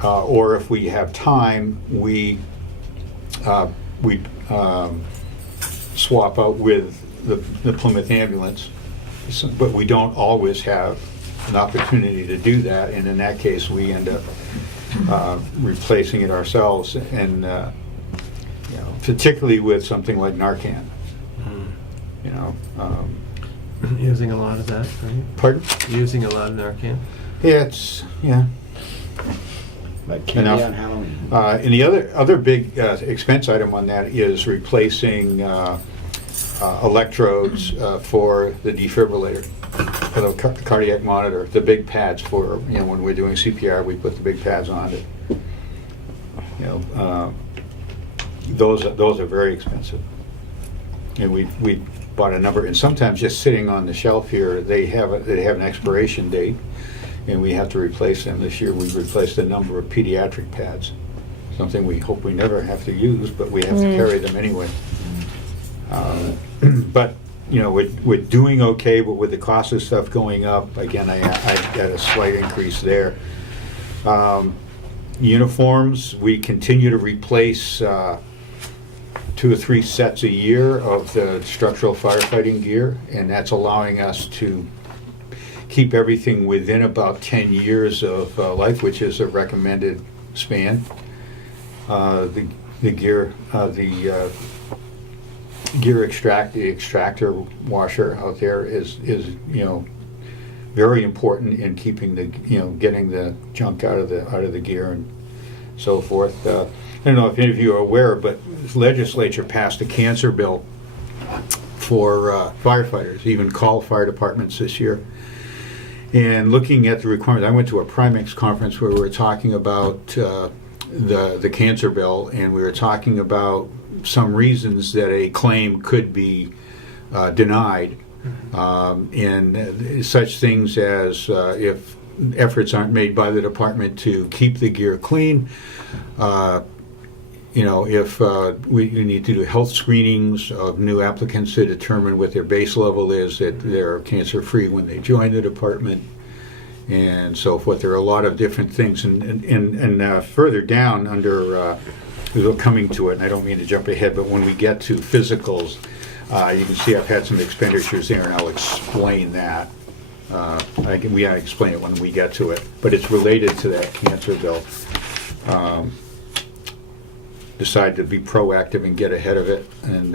Or if we have time, we swap out with the Plymouth ambulance. But we don't always have an opportunity to do that, and in that case we end up replacing it ourselves, and particularly with something like Narcan. Using a lot of that, right? Pardon? Using a lot of Narcan? Yeah. Like candy on Halloween. And the other big expense item on that is replacing electrodes for the defibrillator, for the cardiac monitor, the big pads for, when we're doing CPR, we put the big pads on it. Those are very expensive. And we bought a number, and sometimes just sitting on the shelf here, they have an expiration date, and we have to replace them. This year we've replaced a number of pediatric pads, something we hope we never have to use, but we have to carry them anyway. But we're doing okay, but with the cost of stuff going up, again, I had a slight increase there. Uniforms, we continue to replace 2 or 3 sets a year of the structural firefighting gear, and that's allowing us to keep everything within about 10 years of life, which is a recommended span. The gear, the extractor washer out there is very important in keeping the getting the junk out of the gear and so forth. I don't know if any of you are aware, but the legislature passed a cancer bill for firefighters, even call fire departments this year. And looking at the requirements, I went to a Primex conference where we were talking about the cancer bill, and we were talking about some reasons that a claim could be denied, and such things as if efforts aren't made by the department to keep the gear clean, if we need to do health screenings of new applicants to determine what their base level is, that they're cancer-free when they join the department, and so forth. There are a lot of different things, and further down under we're coming to it, and I don't mean to jump ahead, but when we get to physicals, you can see I've had some expenditures there, and I'll explain that. We gotta explain it when we get to it, but it's related to that cancer bill. Decide to be proactive and get ahead of it, and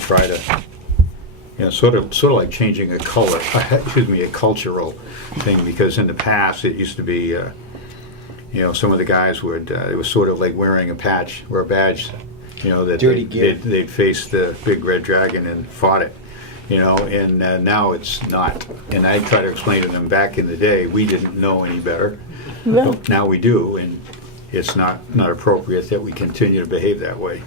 try to sort of like changing a color, excuse me, a cultural thing, because in the past it used to be, some of the guys would, it was sort of like wearing a patch or a badge, that Dirty gear. they'd faced the big red dragon and fought it, and now it's not. And I try to explain to them, back in the day, we didn't know any better. Well, Now we do, and it's not appropriate that we continue to behave that way.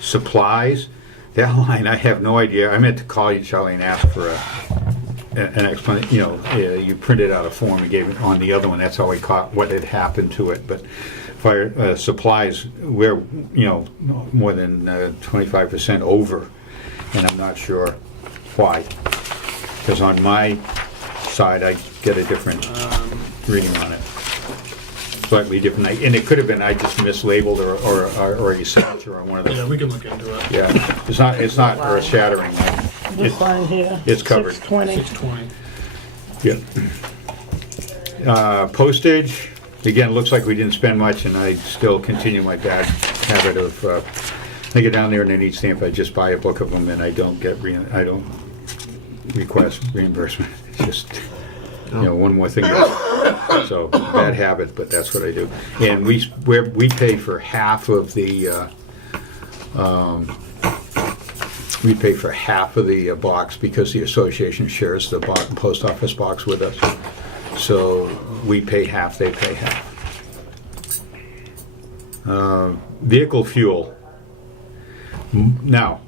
Supplies, that line, I have no idea. I meant to call you, Charlie, and ask for an explanation. You printed out a form and gave it on the other one. That's how I caught what had happened to it. But fire supplies, we're more than 25% over, and I'm not sure why. Because on my side, I get a different reading on it. Slightly different, and it could have been I just mislabeled or a signature on one of Yeah, the. we can look into it. Yeah, it's not earth shattering. this line here. It's covered. 620. 620. Yeah. Postage, again, looks like we didn't spend much, and I still continue my bad habit of, I get down there and they need stamp, I just buy a book of them, and I don't request reimbursement. It's just, one more thing. So, bad habit, but that's what I do. And we pay for half of the, box, because the association shares the post office box with us. So we pay half, they pay half. Vehicle fuel. Now,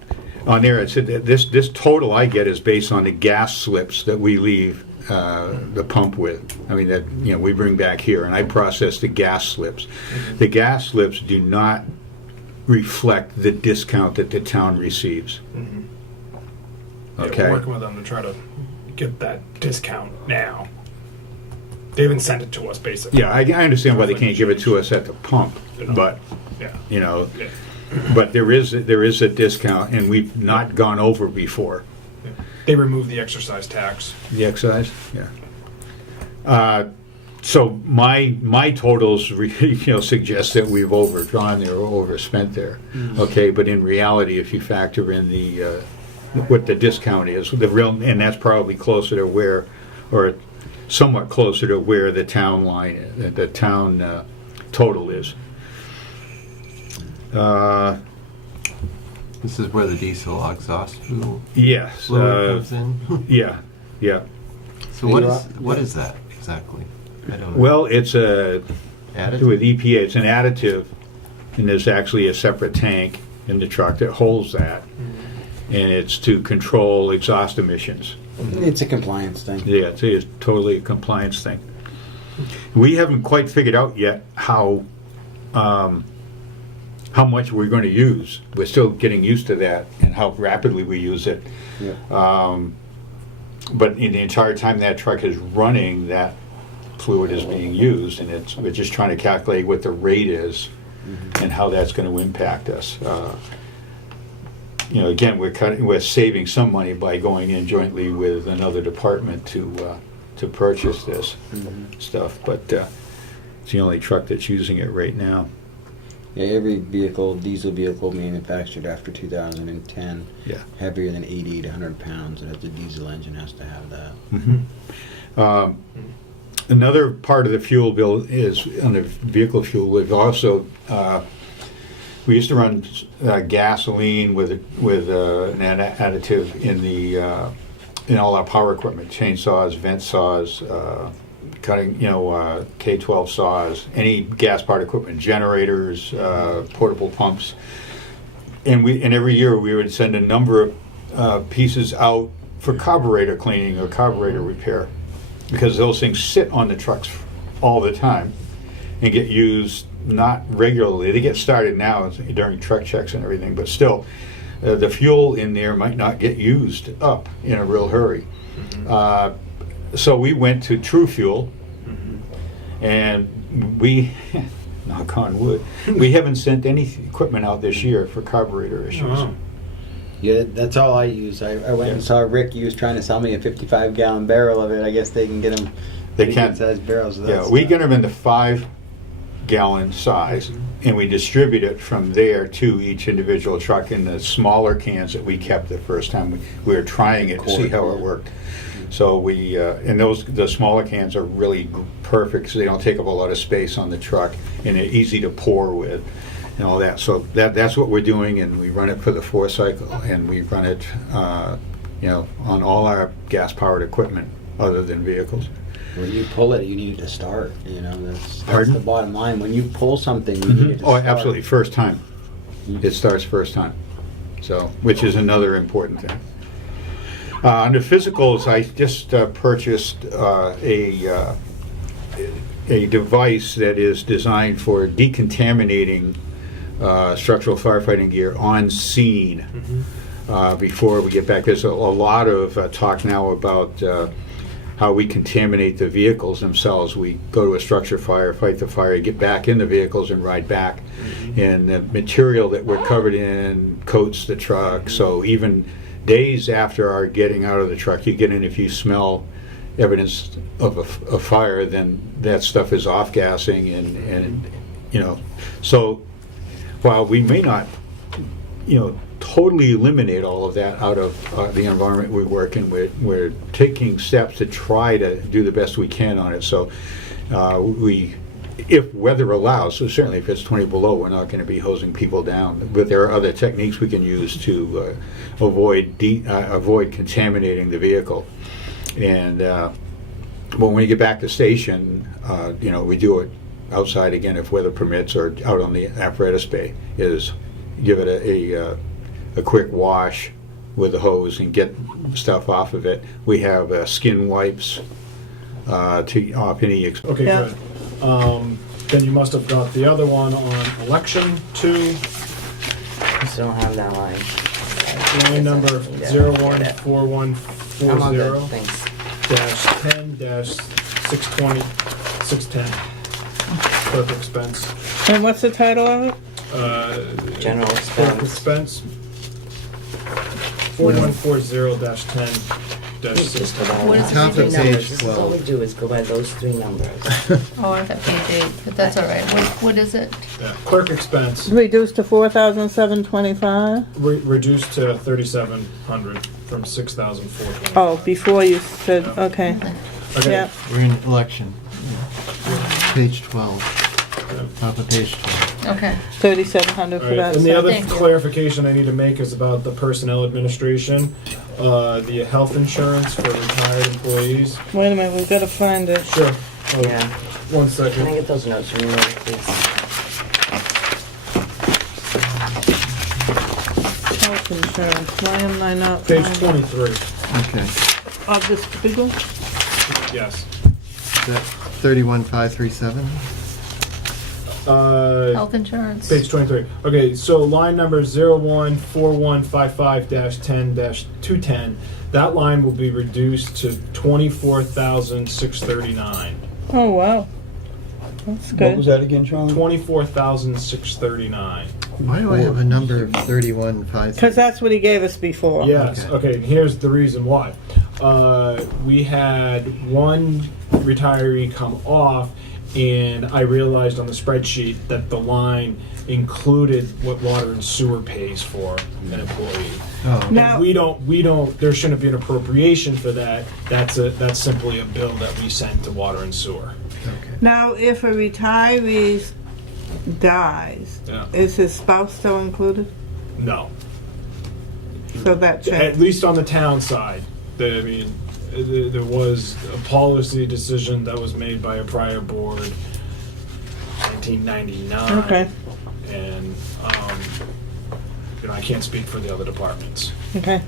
on there it said that this total I get is based on the gas slips that we leave the pump with. I mean, that we bring back here, and I process the gas slips. The gas slips do not reflect the discount that the town receives. Yeah, Okay. we're working with them to try to get that discount now. They haven't sent it to us, basically. Yeah, I understand why they can't give it to us at the pump, but Yeah. Yeah. But there is a discount, and we've not gone over before. They removed the exercise tax. The excise, yeah. So my totals, suggest that we've overdrawn there or overspent there. Okay, but in reality, if you factor in the what the discount is, and that's probably closer to where, or somewhat closer to where the town line, the town total is. This is where the diesel exhaust Yes. fluid comes in. Yeah. So what is that exactly? I don't know. Well, it's with Additive? EPA, it's an additive, and there's actually a separate tank in the truck that holds that, and it's to control exhaust emissions. It's a compliance thing. Yeah, it's totally a compliance thing. We haven't quite figured out yet how much we're going to use. We're still getting used to that and how rapidly we use it. Yeah. But in the entire time that truck is running, that fluid is being used, and we're just trying to calculate what the rate is and how that's going to impact us. Again, we're saving some money by going in jointly with another department to purchase this stuff, but it's the only truck that's using it right now. Yeah, every diesel vehicle manufactured after 2010, heavier than 80 to 100 pounds, and the diesel engine has to have that. Another part of the fuel bill is on the vehicle fuel. We've also we used to run gasoline with an additive in all our power equipment, chainsaws, vent saws, cutting, K12 saws, any gas-powered equipment, generators, portable pumps, and every year we would send a number of pieces out for carburetor cleaning or carburetor repair, because those things sit on the trucks all the time and get used not regularly. They get started now during truck checks and everything, but still, the fuel in there might not get used up in a real hurry. So we went to True Fuel, and we, knock on wood, we haven't sent any equipment out this year for carburetor issues. Yeah, that's all I use. I went and saw Rick. He was trying to sell me a 55-gallon barrel of it. I guess they can get them. They can. Size barrels. Of that Yeah, we get them in the 5 gallon size, and we distribute it from there to each individual truck in the smaller cans that we kept the first time we were trying it to see how it worked. So we, and the smaller cans are really perfect, so they don't take up a lot of space on the truck, and they're easy to pour with, and all that. So that's what we're doing, and we run it for the 4-cycle, and we run it, on all our gas-powered equipment other than vehicles. When you pull it, you need it to start. That's Pardon? the bottom line. When you pull something, you need it to Oh, start. absolutely, first time. It starts first time, so, which is another important thing. Under physicals, I just purchased a device that is designed for decontaminating structural firefighting gear on scene before we get back. There's a lot of talk now about how we contaminate the vehicles themselves. We go to a structure fire, fight the fire, get back in the vehicles and ride back. And the material that we're covered in coats the truck, so even days after our getting out of the truck, you get in, if you smell evidence of a fire, then that stuff is off-gassing and so while we may not, totally eliminate all of that out of the environment we work in, we're taking steps to try to do the best we can on it. So if weather allows, so certainly if it's 20 below, we're not going to be hosing people down. But there are other techniques we can use to avoid contaminating the vehicle. And when we get back to station, we do it outside again if weather permits, or out on the apparatus bay, is give it a quick wash with a hose and get stuff off of it. We have skin wipes to off any. Okay, Yeah. good. Then you must have got the other one on election 2, I still don't have that line. line number I'm all good, 014140 thanks. -10-620-610. Clerk expense. And what's the title of it? General Clerk expense. expense. 4140-10-610. What is Top the of three page numbers? This is all we do is go by those 3 numbers. Oh, I got page 8, but that's all right. What is it? Yeah. Clerk expense Reduced to 4,725? reduced to 3,700 from 6,420. Oh, before you said, okay. Okay. Yeah. We're in election. Page 12. Top of page 12. Okay. 3,700 for All right, that. and the other Thank you. clarification I need to make is about the personnel administration, the health insurance for retired employees. Wait a minute, we've got to find it. Sure. Yeah. 1 Can I second. get those notes from you, please? Health insurance, why am I not? Page finding- 23. Okay. Of this big one? Yes. Is that 31537? Health insurance. Page 23. Okay, so line number 014155-10-210, that line will be reduced to 24,639. Oh, wow. That's What was good. that again, Charlie? 24,639. Why do I have a number of 31537? Because that's what he gave us before. Yes, Okay. okay, and here's the reason why. We had one retiree come off, and I realized on the spreadsheet that the line included what water and sewer pays for an employee. Oh, Now- We don't, there shouldn't be an appropriation for that. That's simply a bill that we send to water and sewer. okay. Now, if a retiree dies, Yeah. is his spouse still included? No. So that At changed. least on the town side. There was a policy decision that was made by a prior board, 1999. Okay, And, I can't speak for the other departments. okay.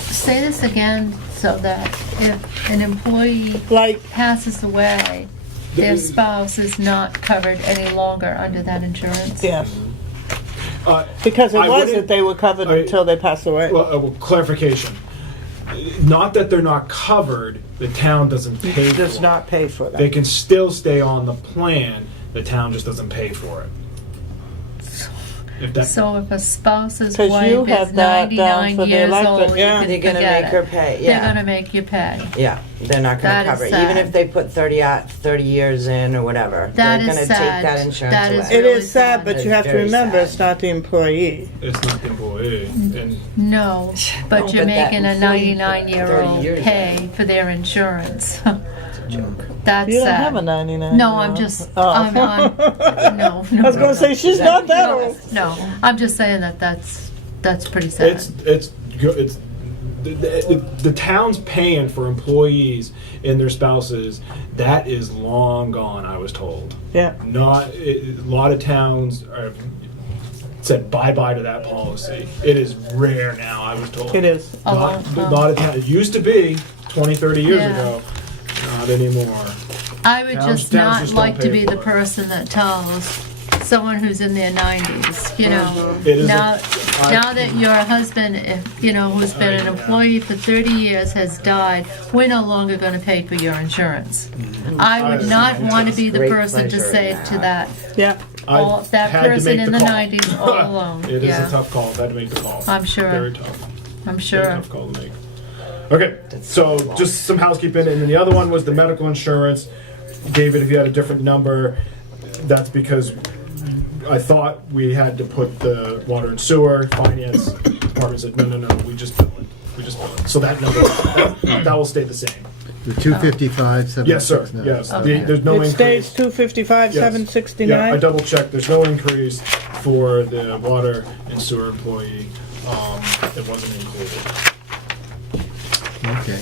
Say this again so that if an employee Like, passes away, their spouse is not covered any longer under that insurance? yes, Uh, because it I was wouldn't- that they were covered I- until they passed away. well, clarification. Not that they're not covered, the town doesn't pay for Does it. not pay for They that. can still stay on the plan, the town just doesn't pay for it. If that, So if a spouse's 'Cause you wife have is that down 99 for the years electric, old, yeah. you They're can gonna forget make it. her pay, They're yeah. gonna make you pay. Yeah, they're not That gonna is cover it, even sad. if they put 30 years in or whatever. That They're is gonna sad. take that insurance That away. is It really is sad, but you It's have to very remember, sad. it's not the employee. it's not the employee. And No, but No, you're but that making a employee put 99-year-old 30 years pay for their insurance. That's You don't sad. have a 99. No, I'm just, Oh. I'm no, no. I was gonna say, she's not that No, old. no, I'm just saying that's pretty sad. it's the town's paying for employees and their spouses. That is long gone, I was told. Yeah. A lot of towns are said bye-bye to that policy. It is rare now, I was told. It is. A long A time. lot of towns, it used to be 20, 30 years Yeah. ago. Not anymore. I would Towns- just towns not just like don't to pay be for the it. person that tells someone who's in their 90s, you know, It is now, I- now that your husband, you know, who's been an employee for 30 years has died, we're no longer going to pay for your insurance. I would not want to be the Great person to pleasure say in to that, Yeah. all, that had to person make in the the call. 90s all alone. It is Yeah, a tough call. I've had to make the call. I'm sure. Very tough. I'm Very sure. tough call to make. Okay, so just some housekeeping, and then the other one was the medical insurance. David, if you had a different number, that's because I thought we had to put the water and sewer. Finance department said, no, we just bill it. We just bill it. So that number, that will stay the same. The 255, 769. Yes, sir. Yes. Okay. There's no It increase. stays 255, Yes. 769. Yeah, I double checked. There's no increase for the water and sewer employee. It wasn't included. Okay.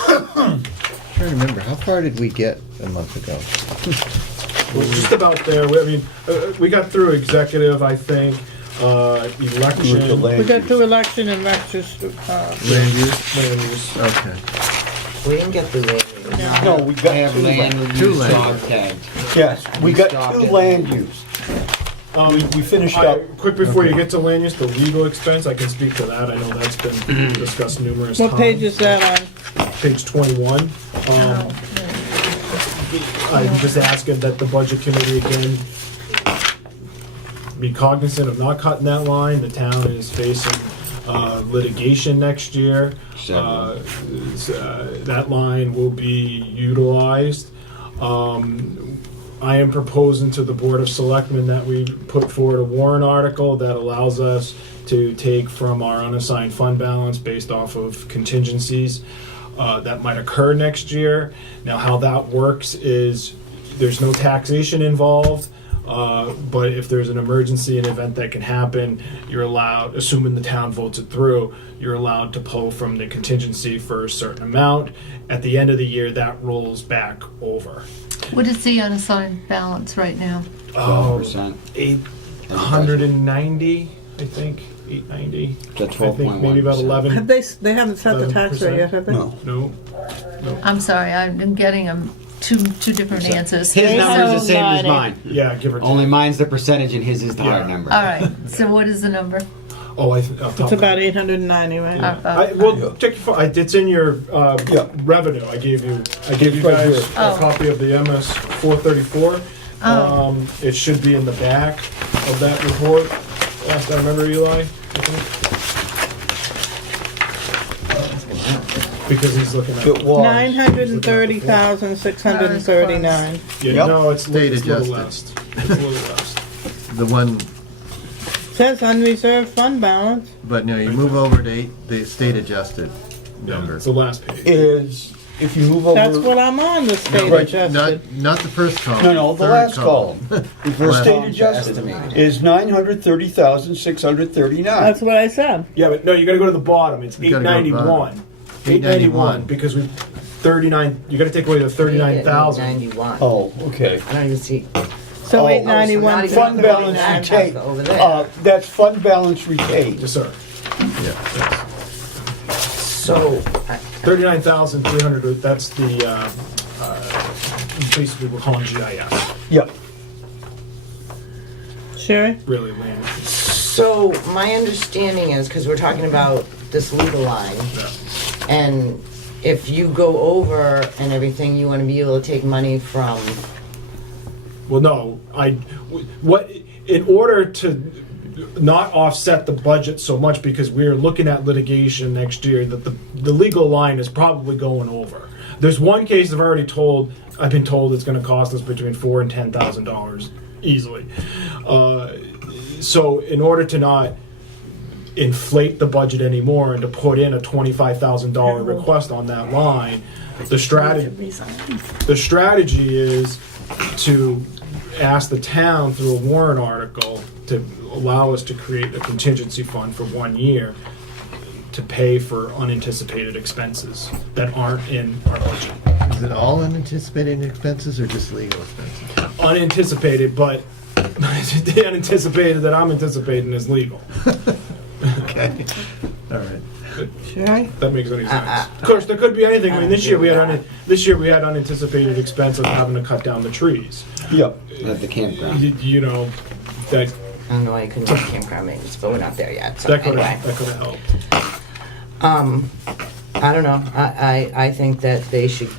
Trying to remember, how far did we get a month ago? We're just about there. I mean, we got through executive, I think, election. We got through election and register, Land use? land use. Okay. We didn't get the land. No, we got I have two land Two use land dog use. tagged. Yes, we got stopped two it. land use. We finished up. Quick before you get to land use, the legal expense, I can speak to that. I know that's been discussed numerous what times. page is that on? Page 21. I'm just asking that the budget committee again be cognizant of not cutting that line. The town is facing litigation next year. That line will be utilized. I am proposing to the Board of Selectmen that we put forward a warrant article that allows us to take from our unassigned fund balance based off of contingencies that might occur next year. Now, how that works is there's no taxation involved, but if there's an emergency, an event that can happen, you're allowed, assuming the town votes it through, you're allowed to pull from the contingency for a certain amount. At the end of the year, that rolls back over. What is the unassigned balance right now? 12%. 890, I think. 890. That's I think maybe about 12.1%. 11. Have they haven't set the tax rate yet, have they? No. No. I'm sorry, I'm getting two different answers. His number's the same as 890. mine. Yeah, give or take. Only mine's the percentage and his is the hard Yeah. number. All right, so what is the number? Oh, It's about 890, right? Well, check your phone. It's in your Yeah. revenue. I gave you Right guys here. Oh. a copy of the MS 434. Oh. It should be in the back of that report. Last I remember, Eli. I think. Because he's looking at It was. 930,639. Yeah, Yep. no, it's State it's a little adjusted. less. It's a little less. The one, Says unreserved fund balance. but no, you move over to the state adjusted Yeah, number. it's the last page. Is, if you move over. That's what I'm on, the state Right, adjusted. Not the first column. No, the third last column. For Last state column. adjusted is 930,639. That's what I said. Yeah, but no, you got to go to the bottom. It's You gotta go to the 891. 891. because we 39. You got to take away the 39,000. 91. Oh, okay. I don't even see. So Oh, 891, so Fund balance 639. retained. Over there. That's fund balance retained. Yes, sir. So, 39,300. That's the basically we're calling GIS. Yep. Sherry? Really, land. so my understanding is, because we're talking about this legal line, Yeah. and if you go over and everything, you want to be able to take money from, Well, no, in order to not offset the budget so much, because we're looking at litigation next year, that the legal line is probably going over. There's one case I've been told it's gonna cost us between $4,000 and $10,000 easily. So in order to not inflate the budget anymore and to put in a $25,000 request on that line, the strategy is to ask the town through a warrant article to allow us to create a contingency fund for 1 year to pay for unanticipated expenses that aren't in our budget. Is it all unanticipated expenses or just legal expenses? Unanticipated, but the unanticipated that I'm anticipating is legal. Okay. All right. That makes any sense. Of course, there could be anything. I mean, this year we had unanticipated expense of having to cut down the trees. Yep. At the campground. You know, that I don't know why you couldn't do campground maintenance, but we're not there yet. So that could anyway. have helped. I don't know. I think that they should.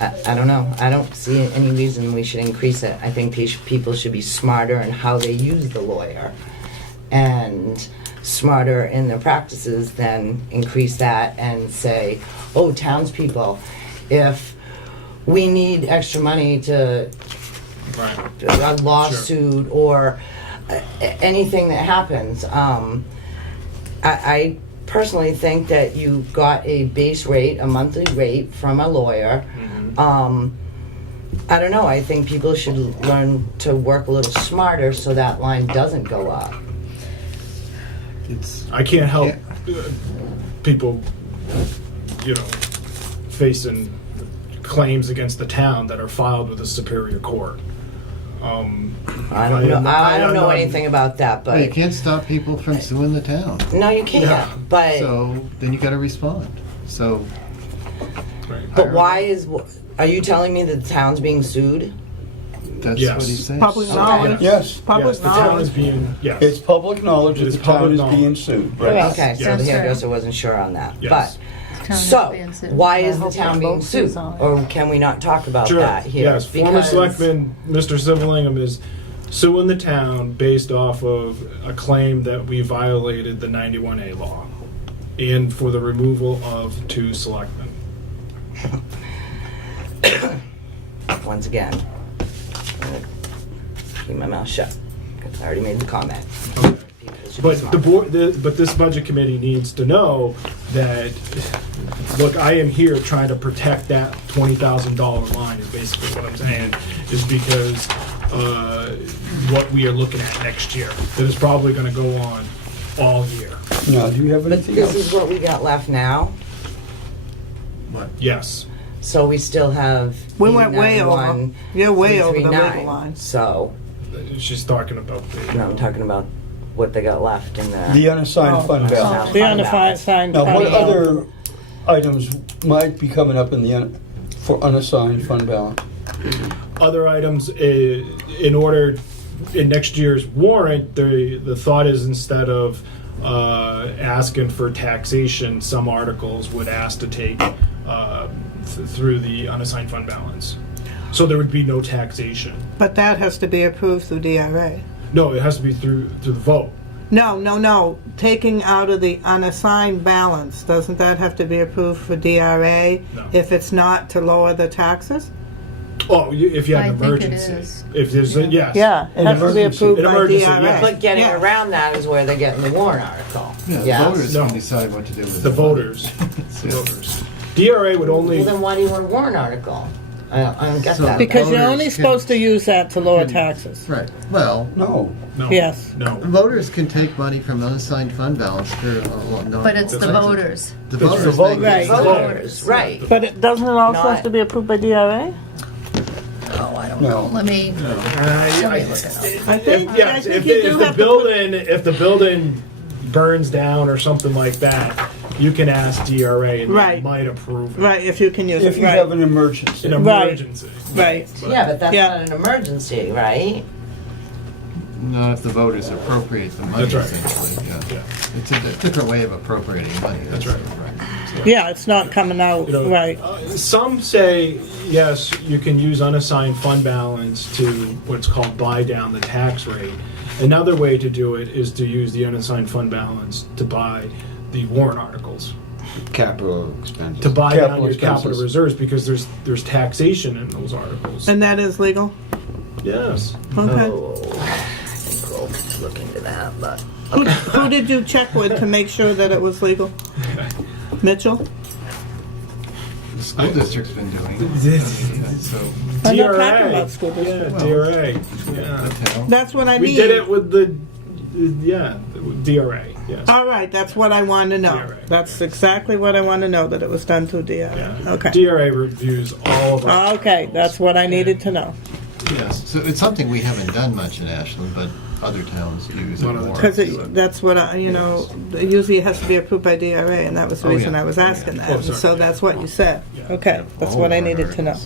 I don't know. I don't see any reason we should increase it. I think people should be smarter in how they use the lawyer, and smarter in their practices than increase that and say, "Oh, townspeople, if we need extra money to a lawsuit or anything that happens." I personally think that you got a base rate, a monthly rate from a lawyer. I don't know. I think people should learn to work a little smarter so that line doesn't go up. I can't help people, facing claims against the town that are filed with the Superior Court. I don't know anything about that, but Well, you can't stop people from suing the town. no, you can't. But So then you got to respond. So. but why is? Are you telling me that the town's being sued? That's Yes. what he's saying. Public knowledge. Yes. Public The town is knowledge. being, yes. It's public knowledge It that is the town public is knowledge. being sued. Yes. Okay, so That's the true. hairdresser wasn't sure on that. Yes. But Town is so being sued. why I is the hope town they being both sued? sue on it. Or can we not talk about Sure. that here? Yes, former Because- selectman Mr. Civilingham is suing the town based off of a claim that we violated the 91A law and for the removal of 2 selectmen. Once again, I'm gonna keep my mouth shut because I already made the comment. People should be But smart. but this budget committee needs to know that, look, I am here trying to protect that $20,000 line is basically what I'm saying, is because what we are looking at next year, that is probably gonna go on all year. Now, do you have But anything this else? is what we got left now. Yes. So we still have. We went way over. 891, You're way over the 339. legal line. So, She's talking about the. no, I'm talking about what they got left in the. The unassigned fund balance. unassigned The fund balance. unassigned. Now, what mean- other items might be coming up in the for unassigned fund balance? Other items, in order, in next year's warrant, the thought is instead of asking for taxation, some articles would ask to take through the unassigned fund balance. So there would be no taxation. But that has to be approved through DRA. No, it has to be through the vote. No. Taking out of the unassigned balance, doesn't that have to be approved for DRA? No. If it's not to lower the taxes? Oh, if you had an I think it emergency. is. If there's a, yes. Yeah, it has to be emergency. approved An by emergency, DRA. yes. But getting Yeah. around that is where they're getting the warrant article. Yeah, the Yes. voters No. can decide what to do with The it. voters. The voters. DRA would only. Well, then why do you want a warrant article? I don't get So- that. Because you're Voters only can- supposed to use that to lower taxes. Right. Well, No. No. Yes. No. voters can take money from unassigned fund balance for. No, But it's the That's right. voters. The It's voters. the make Right. it. Voters, right. But it doesn't it also Not- have to be approved by DRA? Oh, I don't No. know. Let me look it up. I think, If, yes, if the building burns down or something like that, you can ask DRA and Right. they might approve it. Right, if you can use it. If you Right. have an emergency. An Right. emergency. Right. Yeah, but that's Yeah. not an emergency, right? Not if the voters appropriate the money, That's right. essentially. Yeah. Yeah. It's a different way of appropriating money. That's right. Yeah, it's not coming out, You know, right. Some say, yes, you can use unassigned fund balance to what's called buy down the tax rate. Another way to do it is to use the unassigned fund balance to buy the warrant articles. Capital expenses. To buy down Capital your capital expenses. reserves, because there's taxation in those articles. And that is legal? Yes. Okay. I think we'll look into that, but. Who did you check with to make sure that it was legal? Mitchell? The school district's been doing it. So, I'm not DRA. talking about school Yeah, district. DRA. Yeah. the town. That's what I We need. did it with the DRA. Yes. All right, that's what I want to know. DRA. That's exactly what I want to know, that it was done through DRA. Yeah. Okay. DRA reviews all of our Okay, articles. that's what I needed to know. Yes, so it's something we haven't done much in Ashland, but other towns use it One of the more. Because that's what I, usually it has to be approved by DRA, and that was the Oh, reason yeah. I was asking Oh, that. sorry. So that's what you said. Yeah. Okay, that's Oh, what I right, needed right. to know.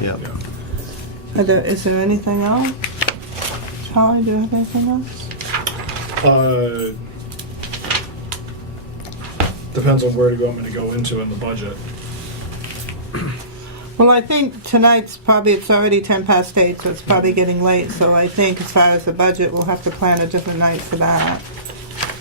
Yeah. Yeah. Is there anything else? Charlie, do you have anything else? Depends on where I'm going to go into in the budget. Well, I think tonight's it's already 8:10, so it's probably getting late. So I think as far as the budget, we'll have to plan a different night for that.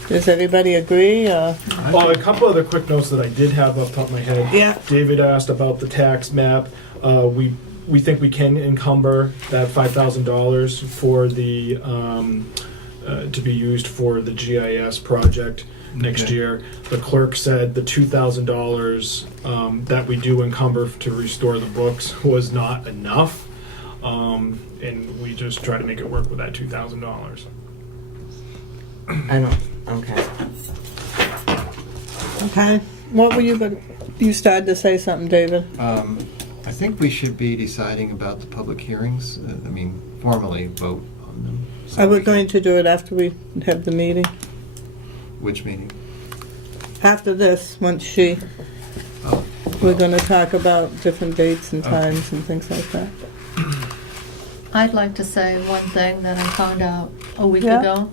Does everybody agree? Well, a couple other quick notes that I did have off the top of my head. Yeah. David asked about the tax map. We think we can encumber that $5,000 for the to be used for the GIS project next Okay. year. The clerk said the $2,000 that we do encumber to restore the books was not enough, and we just try to make it work with that $2,000. I don't, okay. Okay. What were you started to say something, David? I think we should be deciding about the public hearings, formally vote on them. So Are we we- going to do it after we have the meeting? Which meeting? After this, Oh, we're going to talk about different dates and Okay. times and things like that. I'd like to say one thing that I found out a week Yeah. ago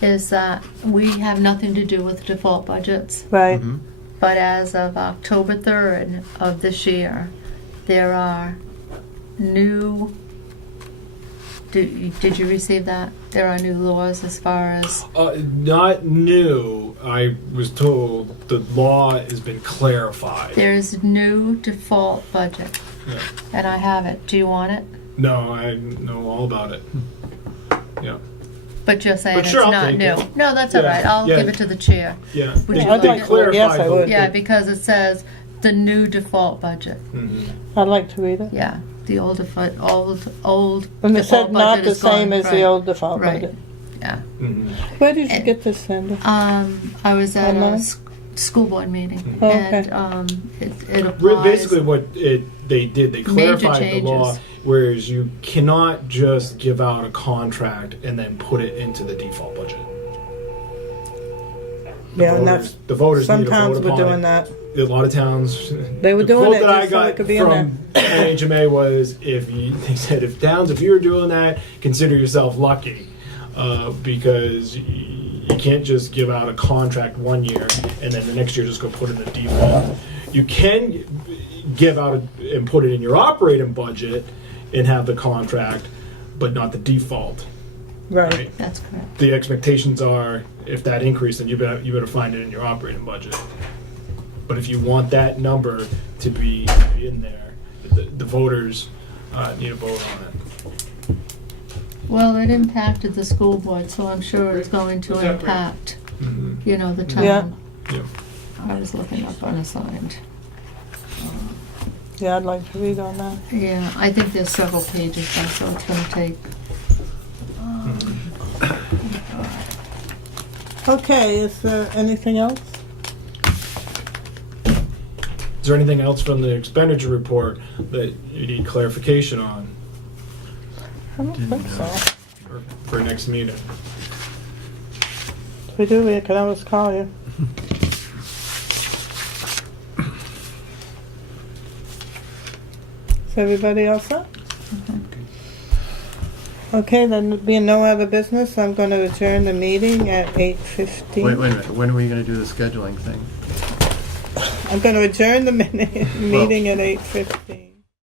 is that we have nothing to do with default budgets. Right. Mhm. But as of October 3rd of this year, there are new. Did you receive that? There are new laws as far as. Not new. I was told the law has been clarified. There's new default budget, Yeah. and I have it. Do you want it? No, I know all about it. Yeah. But you're saying But sure, it's I'll not take new. it. No, that's all Yeah, right. I'll yeah. give it to the chair. Yeah. Would They, you they like to- clarified Yes, I would. Yeah, because it says the new default budget. Mhm. I'd like to read it. Yeah, the old default, old And it default said not budget the is gone. same as the Right. old default Right. budget. Yeah. Mhm. Where did you get this, Sandy? I was at Online? a school board meeting, Oh, okay. and it applies. Basically, what they did, they Major clarified the law, changes. whereas you cannot just give out a contract and then put it into the default budget. Yeah, and that's, The voters some need to towns vote were upon doing it. that. A lot of towns. They were the doing quote it that I just so it got could be in from NHMA was, they said, if towns, if you're doing that, consider yourself lucky, because you can't just give out a contract one year and then the next year just go put it in the default. You can give out and put it in your operating budget and have the contract, but not the default. Right. That's correct. The expectations are, if that increase, then you better find it in your operating budget. But if you want that number to be in there, the voters need to vote on it. Well, it impacted the school board, so I'm sure it's going to Was that great? impact, Mhm. the town. Yeah. Yeah. I was looking up unassigned. Yeah, I'd like to read on that. Yeah, I think there's several pages though, so it's gonna take. Okay, is there anything else? Is there anything else from the expenditure report that you need clarification on I don't think so. for next meeting? If we do, we can always call you. Is everybody else set? Okay, then being no other business, I'm going to adjourn the meeting at 8:15. Wait a minute, when are we gonna do the scheduling thing? I'm going to adjourn the meeting at 8:15.